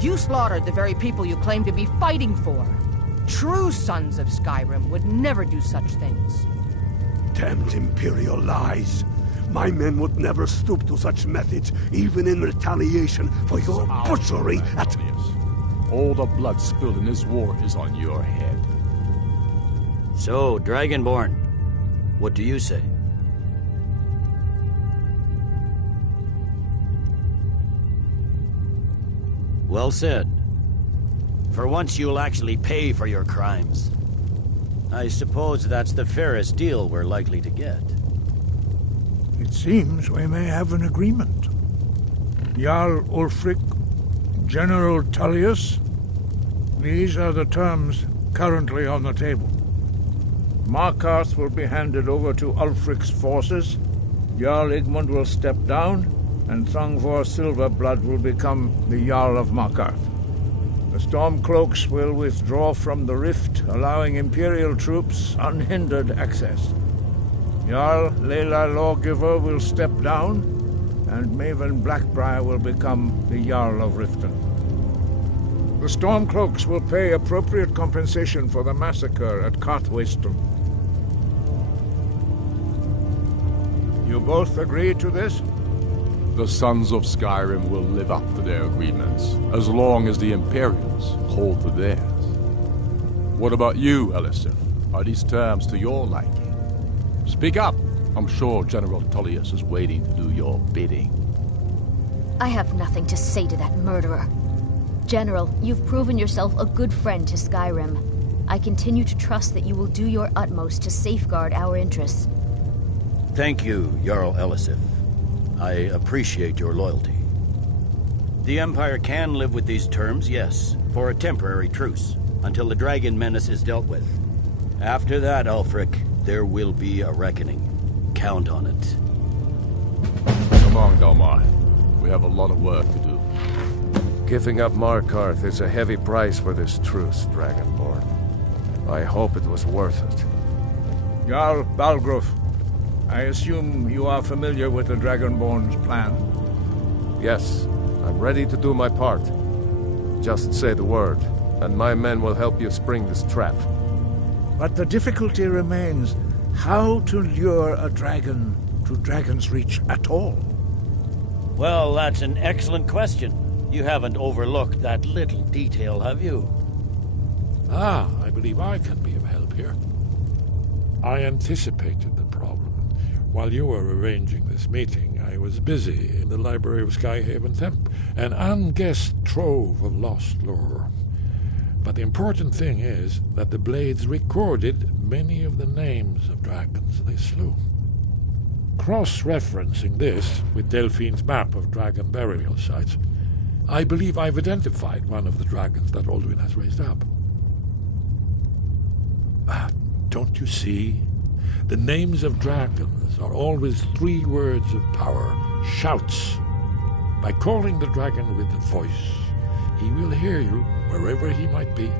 You slaughtered the very people you claim to be fighting for. True sons of Skyrim would never do such things. Damned Imperial lies. My men would never stoop to such methods, even in retaliation for your butchery at... All the blood spilled in this war is on your head. So, Dragonborn, what do you say? Well said. For once you'll actually pay for your crimes. I suppose that's the fairest deal we're likely to get. It seems we may have an agreement. Jarl Ulfric, General Tullius, these are the terms currently on the table. Markarth will be handed over to Ulfric's forces, Jarl Igmund will step down, and Thongvor Silverblood will become the Jarl of Markarth. The Stormcloaks will withdraw from the rift, allowing Imperial troops unhindered access. Jarl Layla Lawgiver will step down, and Maven Blackbriar will become the Jarl of Riften. The Stormcloaks will pay appropriate compensation for the massacre at Carthwayston. You both agree to this? The Sons of Skyrim will live up to their agreements, as long as the Imperials hold to theirs. What about you, Elisif? Are these terms to your liking? Speak up! I'm sure General Tullius is waiting to do your bidding. I have nothing to say to that murderer. General, you've proven yourself a good friend to Skyrim. I continue to trust that you will do your utmost to safeguard our interests. Thank you, Jarl Elisif. I appreciate your loyalty. The Empire can live with these terms, yes, for a temporary truce, until the dragon menace is dealt with. After that, Ulfric, there will be a reckoning. Count on it. Come on, Galmar. We have a lot of work to do. Giving up Markarth is a heavy price for this truce, Dragonborn. I hope it was worth it. Jarl Balgruf, I assume you are familiar with the Dragonborn's plan? Yes, I'm ready to do my part. Just say the word, and my men will help you spring this trap. But the difficulty remains how to lure a dragon to Dragon's Reach at all. Well, that's an excellent question. You haven't overlooked that little detail, have you? Ah, I believe I can be of help here. I anticipated the problem. While you were arranging this meeting, I was busy in the library of Skyhaven Temp, an unguessed trove of lost lore. But the important thing is that the Blades recorded many of the names of dragons they slew. Cross-referencing this with Delphine's map of dragon burial sites, I believe I've identified one of the dragons that Alduin has raised up. Don't you see? The names of dragons are always 3 words of power, shouts. By calling the dragon with a voice, he will hear you wherever he might be.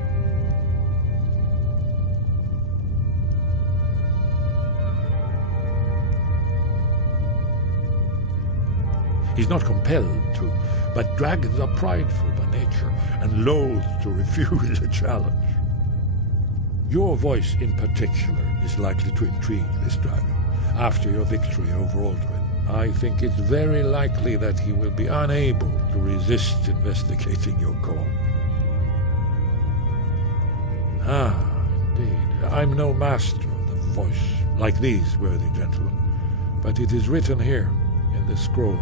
He's not compelled to, but dragons are prideful by nature and loath to refuse a challenge. Your voice in particular is likely to intrigue this dragon. After your victory over Alduin, I think it's very likely that he will be unable to resist investigating your call. Ah, indeed. I'm no master of the voice, like these worthy gentlemen, but it is written here in this scroll.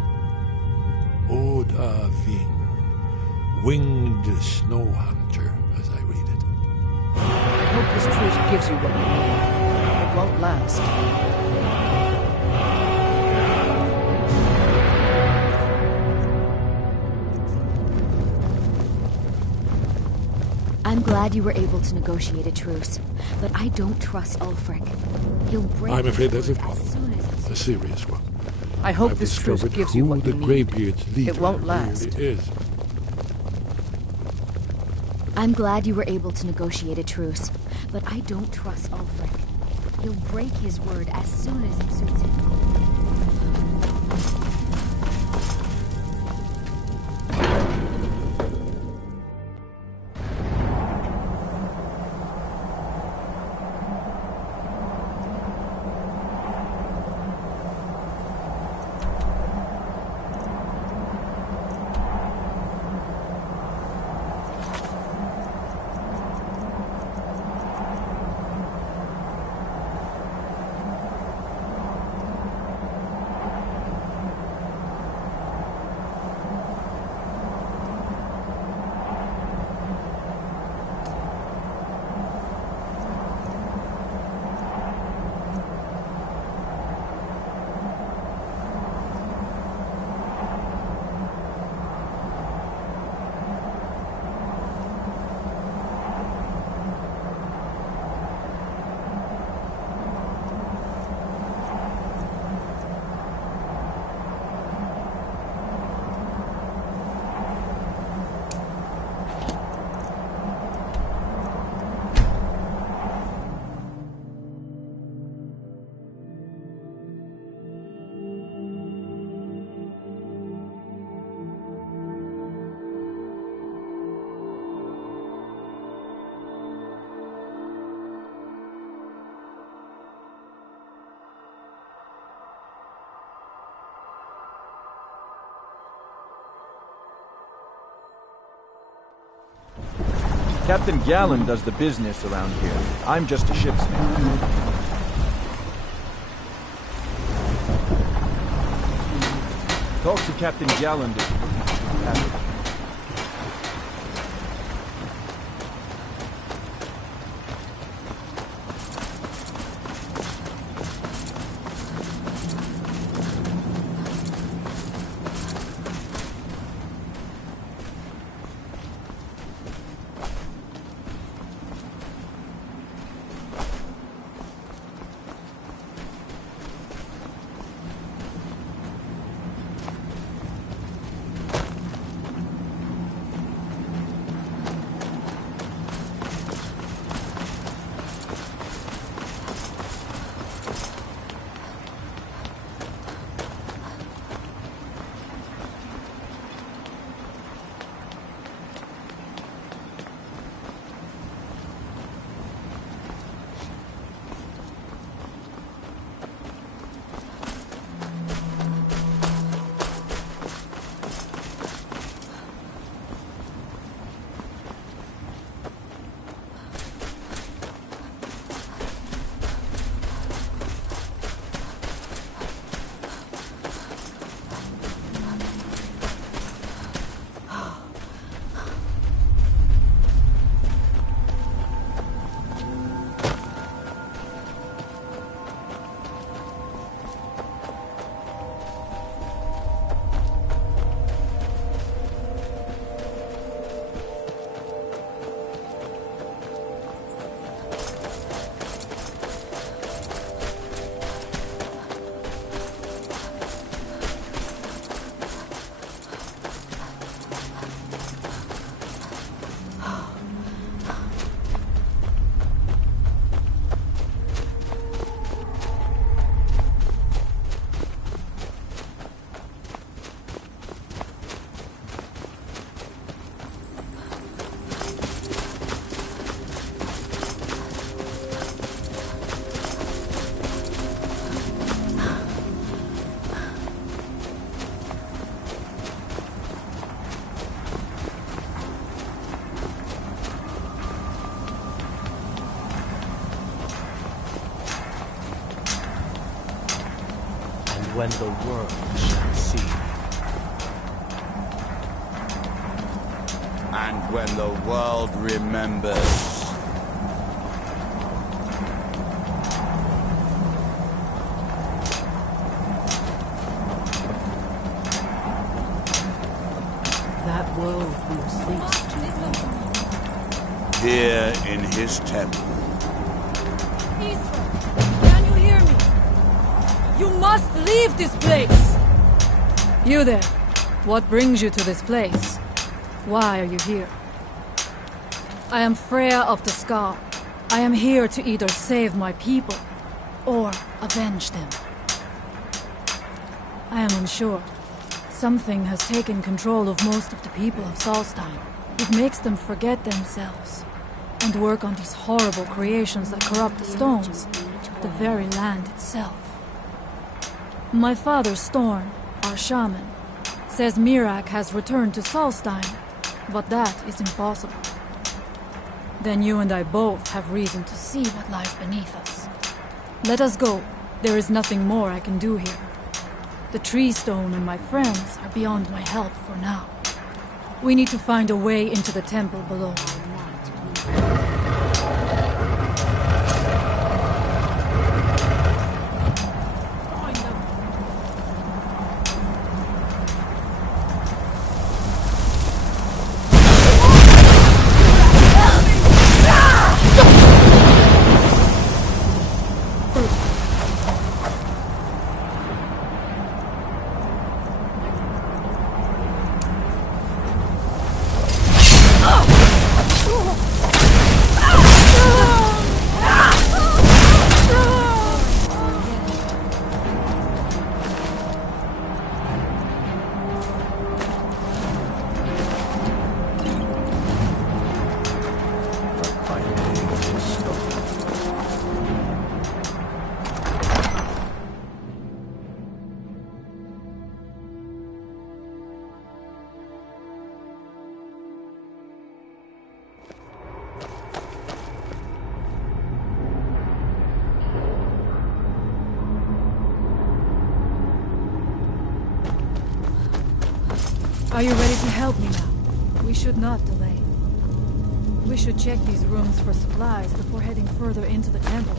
Oda Ving, winged snow hunter, as I read it. I hope this truce gives you what you need. It won't last. I'm glad you were able to negotiate a truce, but I don't trust Ulfric. He'll break. I'm afraid there's a problem, a serious one. I hope I've this truce discovered gives you what you who the need. Greybeard's leader It won't last. really is. I'm glad you were able to negotiate a truce, but I don't trust Ulfric. He'll break his word as soon as it suits him. Captain Gallen does the business around here. I'm just a ship's man. Talk to Captain Gallen if you're looking for the captain. When the world shall see. And when the world remembers. That world will cease to be. Here in his temple. Can you hear me? You must leave this place! You there. What brings you to this place? Why are you here? I am Freya of the Scar. I am here to either save my people, or avenge them. I am unsure. Something has taken control of most of the people of Solstein. It makes them forget themselves, and work on these horrible creations that corrupt the stones, the very land itself. My father, Storm, our shaman, says Mirak has returned to Solstein, but that is impossible. Then you and I both have reason to see what lies beneath us. Let us go. There is nothing more I can do here. The tree stone and my friends are beyond my help for now. We need to find a way into the temple below. Are you ready to help me now? We should not delay. We should check these rooms for supplies before heading further into the temple.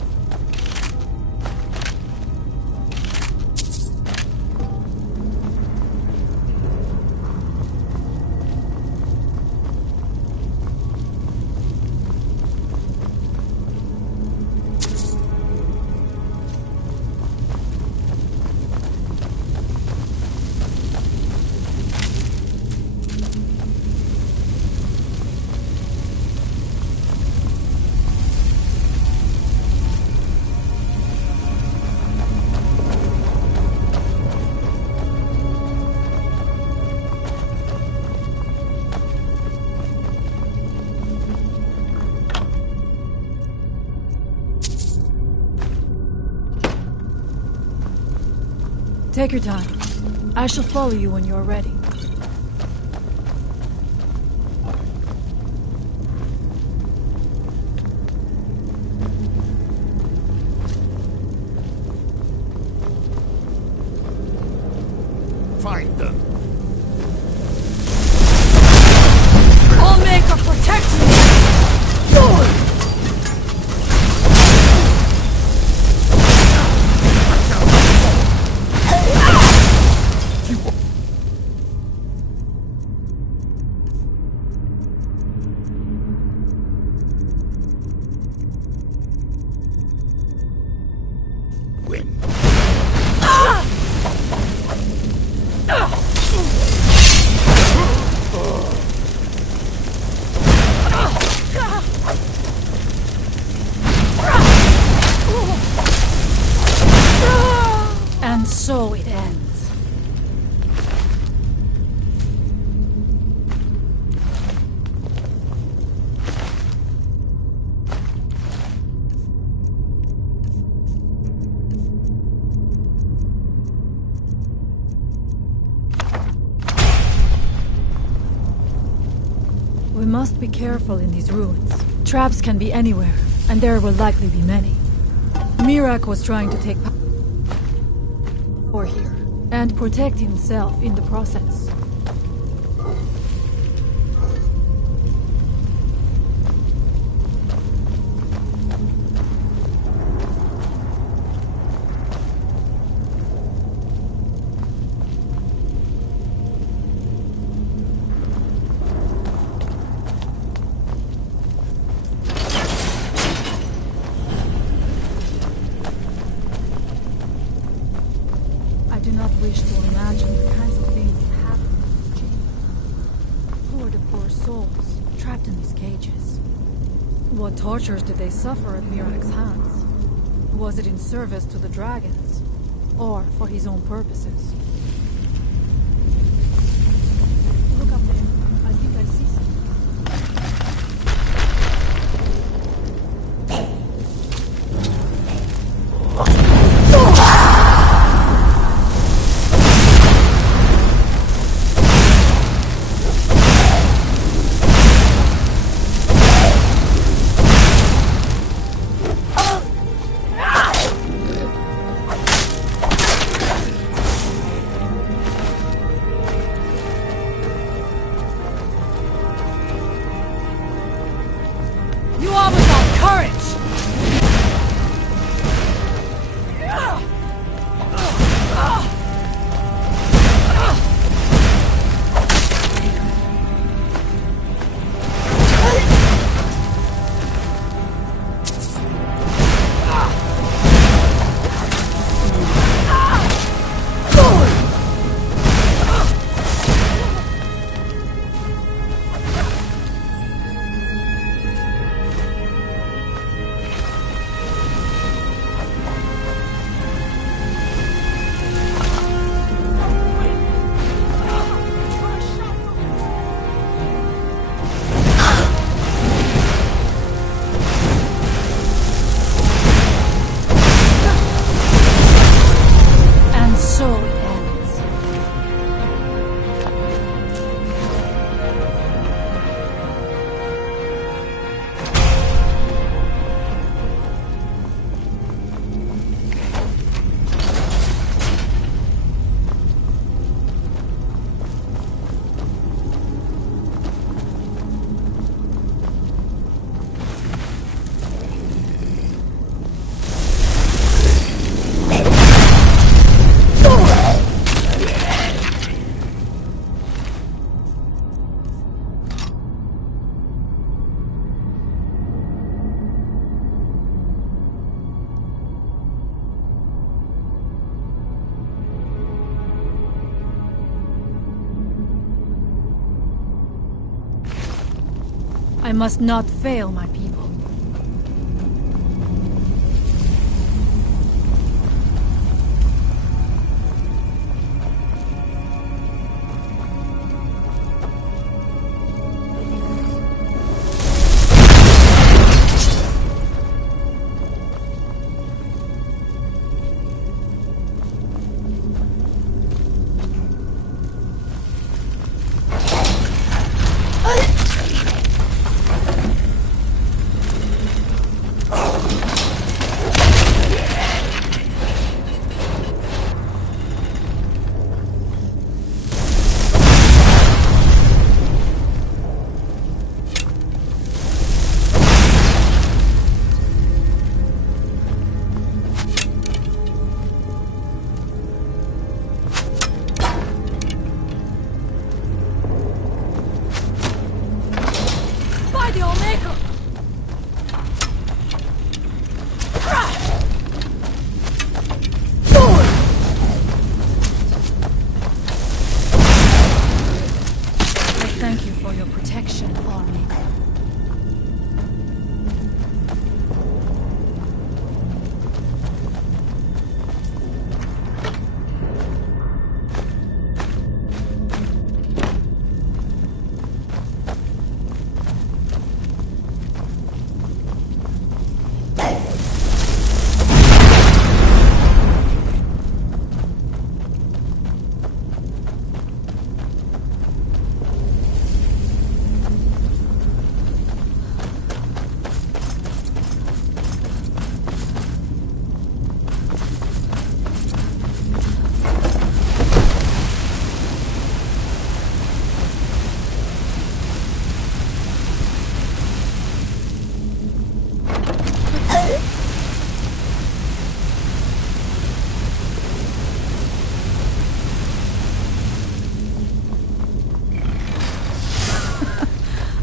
Take your time. I shall follow you when you're ready. Find them. Allmaker, protect me! And so it ends. We must be careful in these ruins. Traps can be anywhere, and there will likely be many. Mirak was trying to take power here, and protect himself in the process. I do not wish to imagine the kinds of things that happen in this chamber. Who are the poor souls trapped in these cages? What tortures did they suffer at Mirak's hands? Was it in service to the dragons, or for his own purposes? Look up there. I think I see something. You are without courage! I must not fail my people. Thank you for your protection, Lawmaker.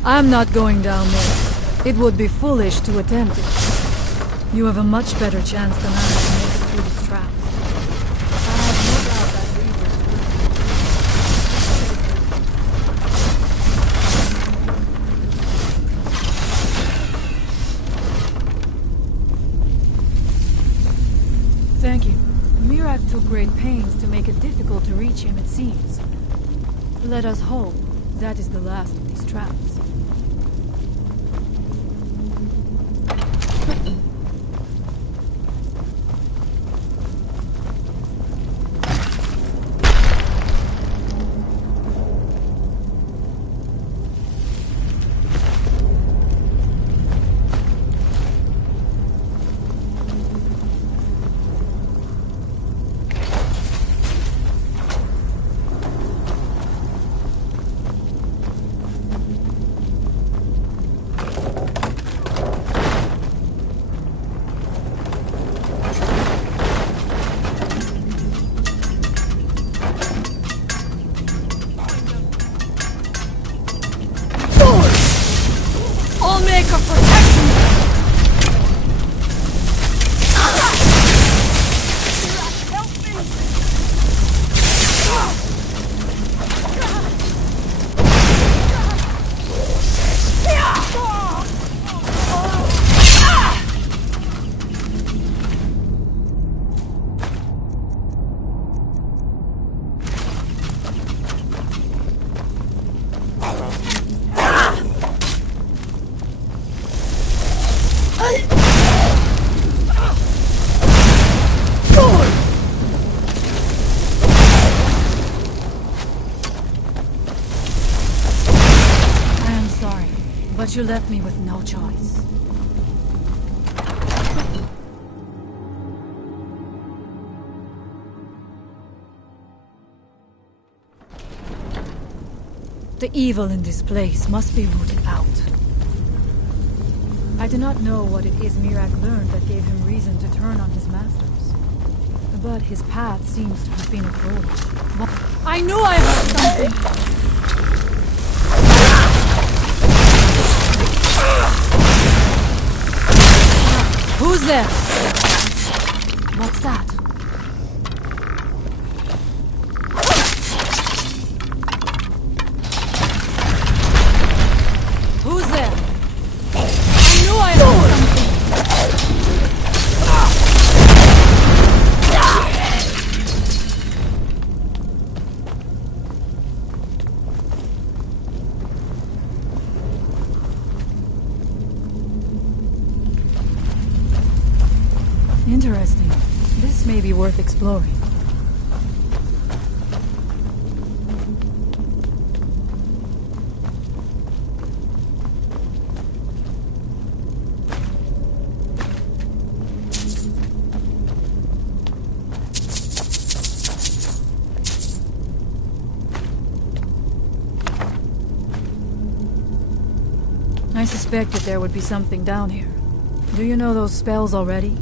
I'm not going down there. It would be foolish to attempt it. You have a much better chance than I have to make it through these traps. I have no doubt that Weaver... Thank you. Mirak took great pains to make it difficult to reach him, it seems. Let us hope that is the last of these traps. But you left me with no choice. The evil in this place must be rooted out. I do not know what it is Mirak learned that gave him reason to turn on his masters. But his path seems to have been a road. I knew I heard something! Who's there? What's that? Who's there? Interesting. This may be worth exploring. I suspected there would be something down here. Do you know those spells already?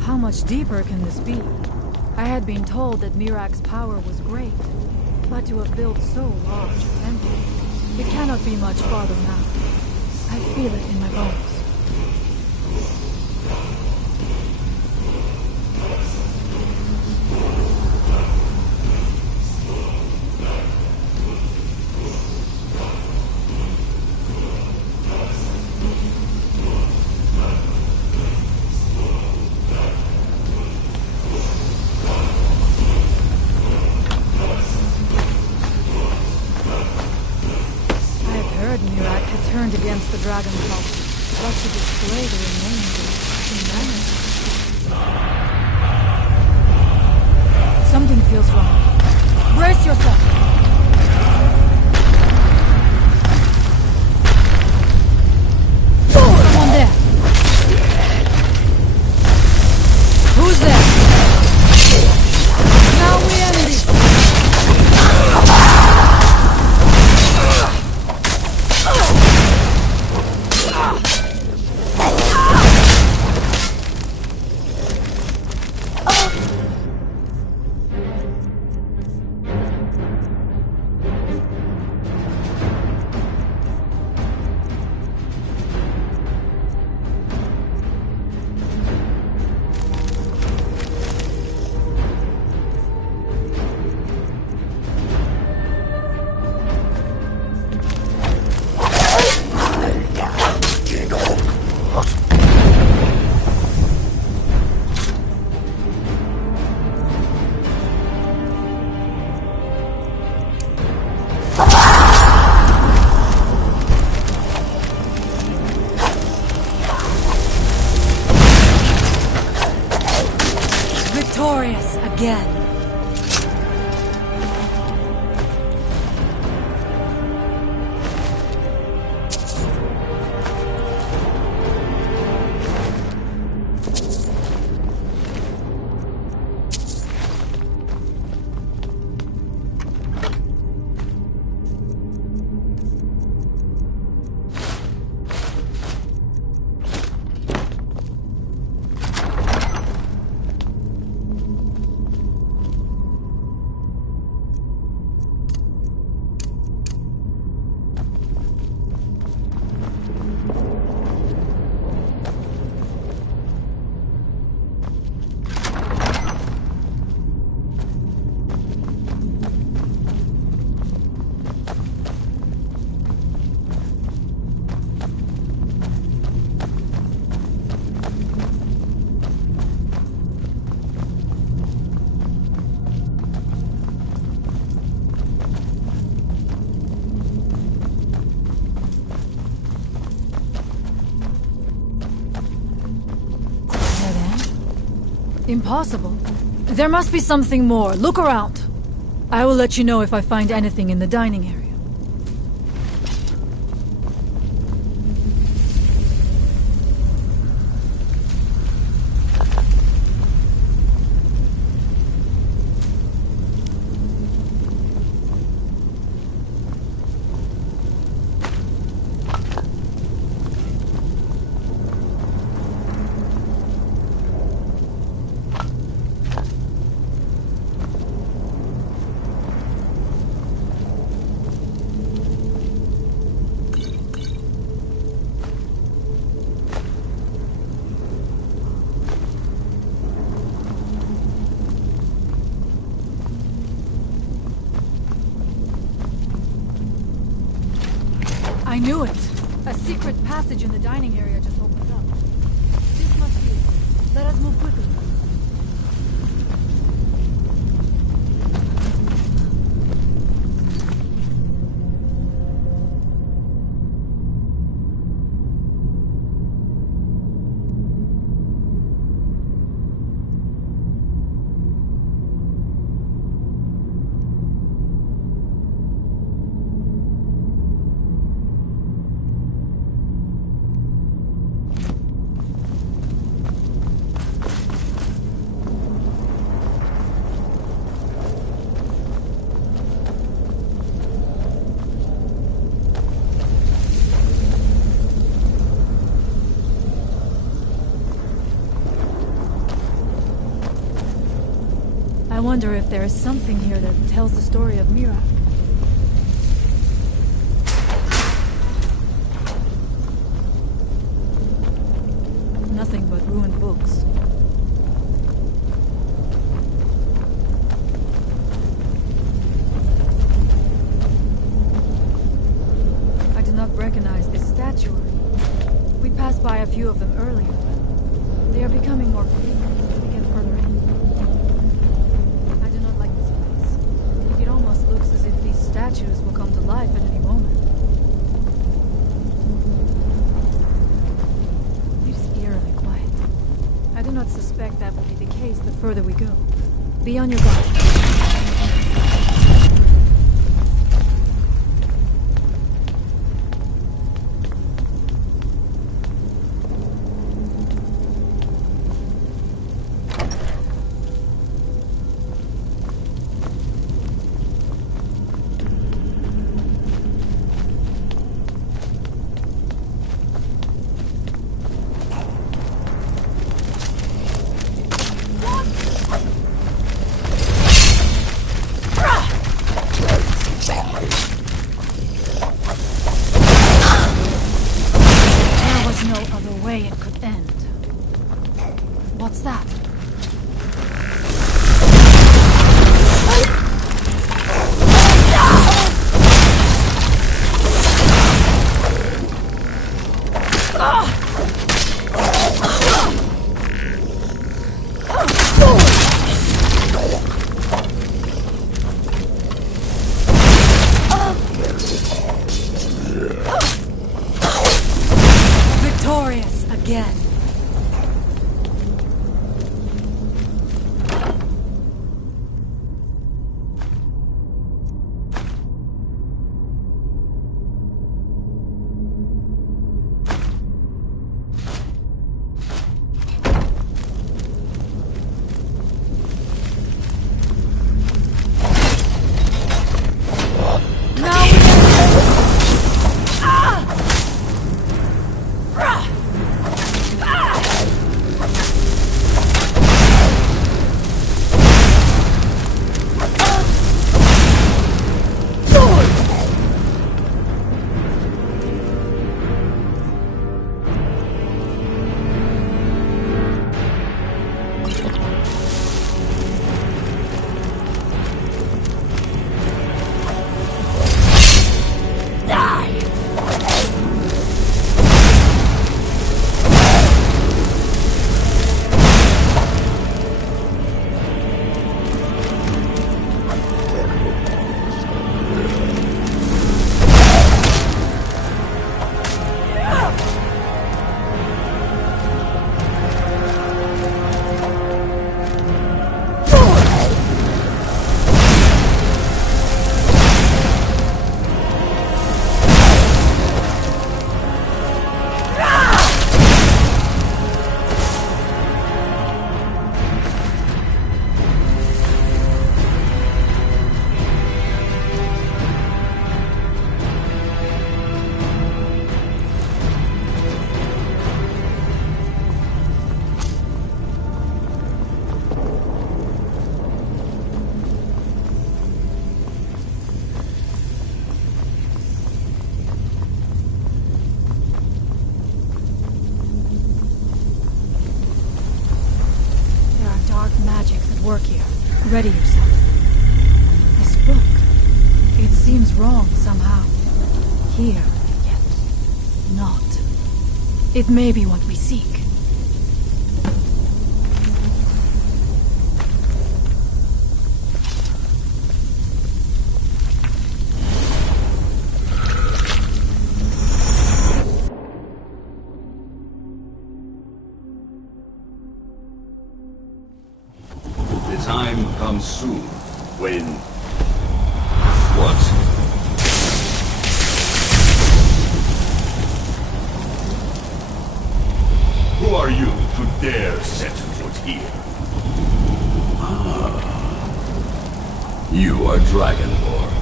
How much deeper can this be? I had been told that Mirak's power was great, but to have built so large a temple, it cannot be much farther now. I feel it in my bones. Turned against the dragon cult, but to display the remains of humanity. Something feels wrong. Brace yourself! Someone there! Who's there? Now we end it! Victorious again. Impossible. There must be something more. Look around. I will let you know if I find anything in the dining area. I knew it! A secret passage in the dining area just opened up. This must be it. Let us move quickly. I wonder if there is something here that tells the story of Mira. Nothing but ruined books. I do not recognize this statuary. We passed by a few of them earlier, but they are becoming more frequent as we get further in. Looks as if these statues will come to life at any moment. It is eerily quiet. I do not suspect that will be the case the further we go. Be on your guard. It could end. What's that? Victorious again. magic's at work here. Ready yourself. This book, it seems wrong somehow. Here, yet not. It may be what we seek. The time comes soon when... What? Who are you to dare set foot here? You are Dragonborn.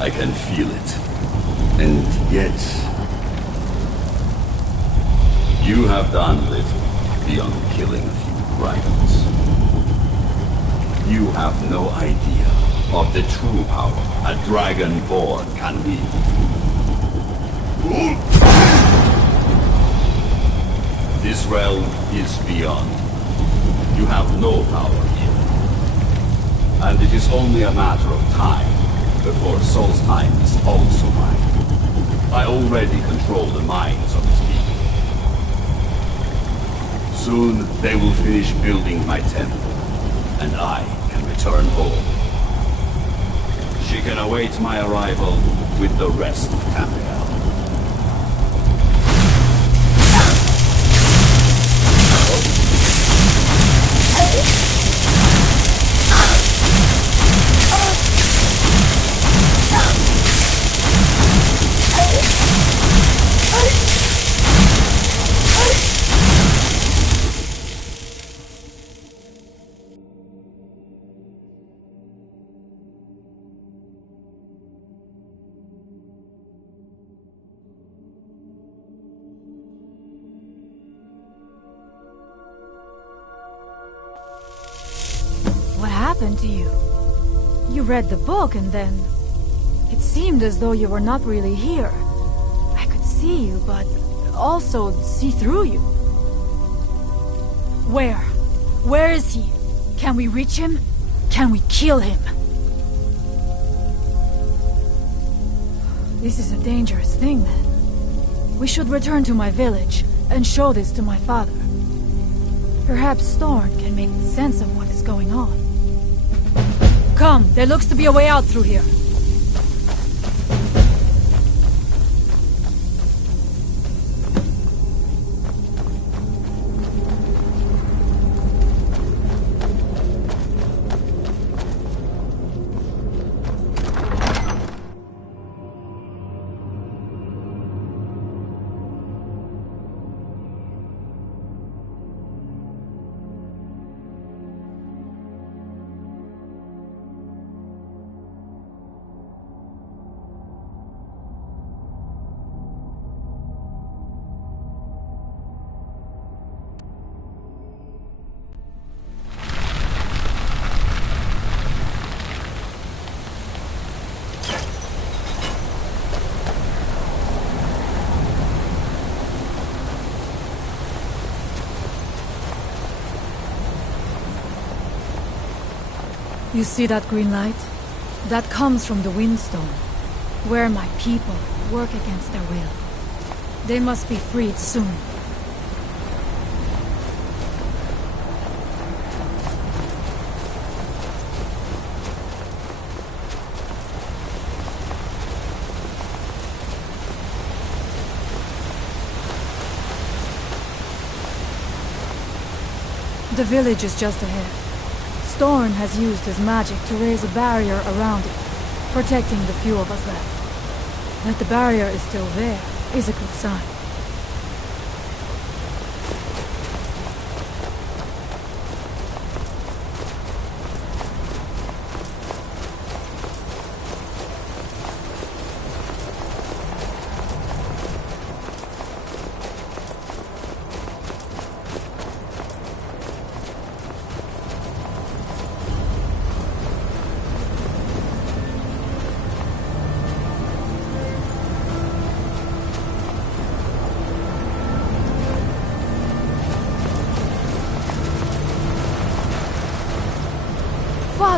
I can feel it. And yet... you have done little beyond killing a few dragons. You have no idea of the true power a Dragonborn can wield. This realm is beyond. You have no power here. And it is only a matter of time before Solstheim is also mine. I already control the minds of its people. Soon they will finish building my temple, and I can return home. She can await my arrival with the rest of Tamriel. What happened to you? You read the book and then... it seemed as though you were not really here. I could see you, but also see through you. Where? Where is he? Can we reach him? Can we kill him? This is a dangerous thing, then. We should return to my village and show this to my father. Perhaps Storn can make sense of what is going on. Come, there looks to be a way out through here. You see that green light? That comes from the Windstone, where my people work against their will. They must be freed soon. The village is just ahead. Storn has used his magic to raise a barrier around it, protecting the few of us left. That the barrier is still there is a good sign.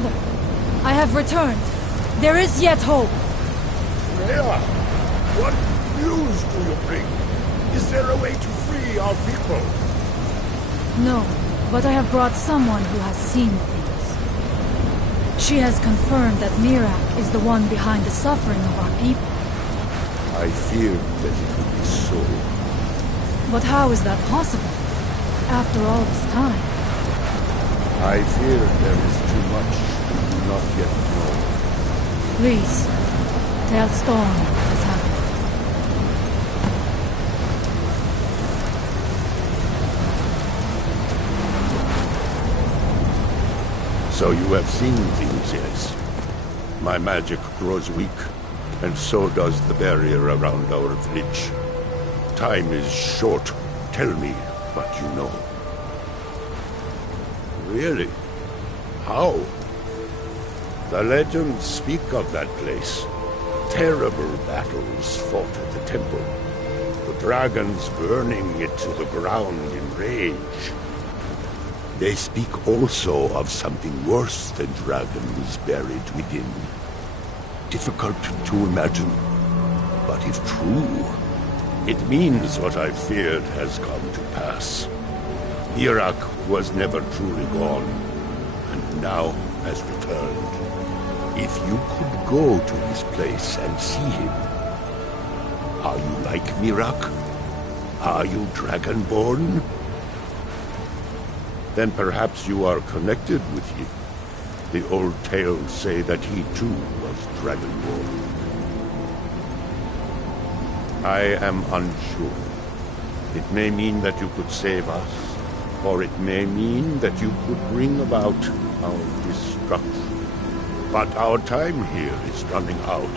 Father, I have returned. There is yet hope. Freya, what news do you bring? Is there a way to free our people? No, but I have brought someone who has seen things. She has confirmed that Mirak is the one behind the suffering of our people. I feared that it would be so. But how is that possible? After all this time? I fear there is too much we do not yet know. Please, tell Storm what has happened. So you have seen things, yes? My magic grows weak, and so does the barrier around our village. Time is short. Tell me what you know. Really? How? The legends speak of that place. Terrible battles fought at the temple. The dragons burning it to the ground in rage. They speak also of something worse than dragons buried within. Difficult to imagine, but if true, it means what I feared has come to pass. Mirak was never truly gone, and now has returned. If you could go to this place and see him, are you like Mirak? Are you Dragonborn? Then perhaps you are connected with him. The old tales say that he too was Dragonborn. I am unsure. It may mean that you could save us, or it may mean that you could bring about our destruction. But our time here is running out.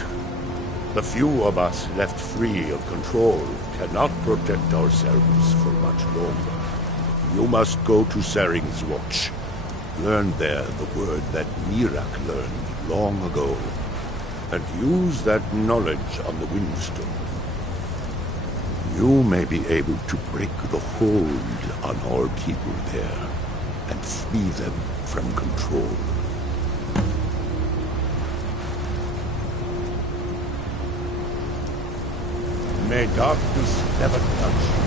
The few of us left free of control cannot protect ourselves for much longer. You must go to Saring's Watch. Learn there the word that Mirak learned long ago, and use that knowledge on the Windstone. You may be able to break the hold on our people there, and free them from control. May darkness never touch you.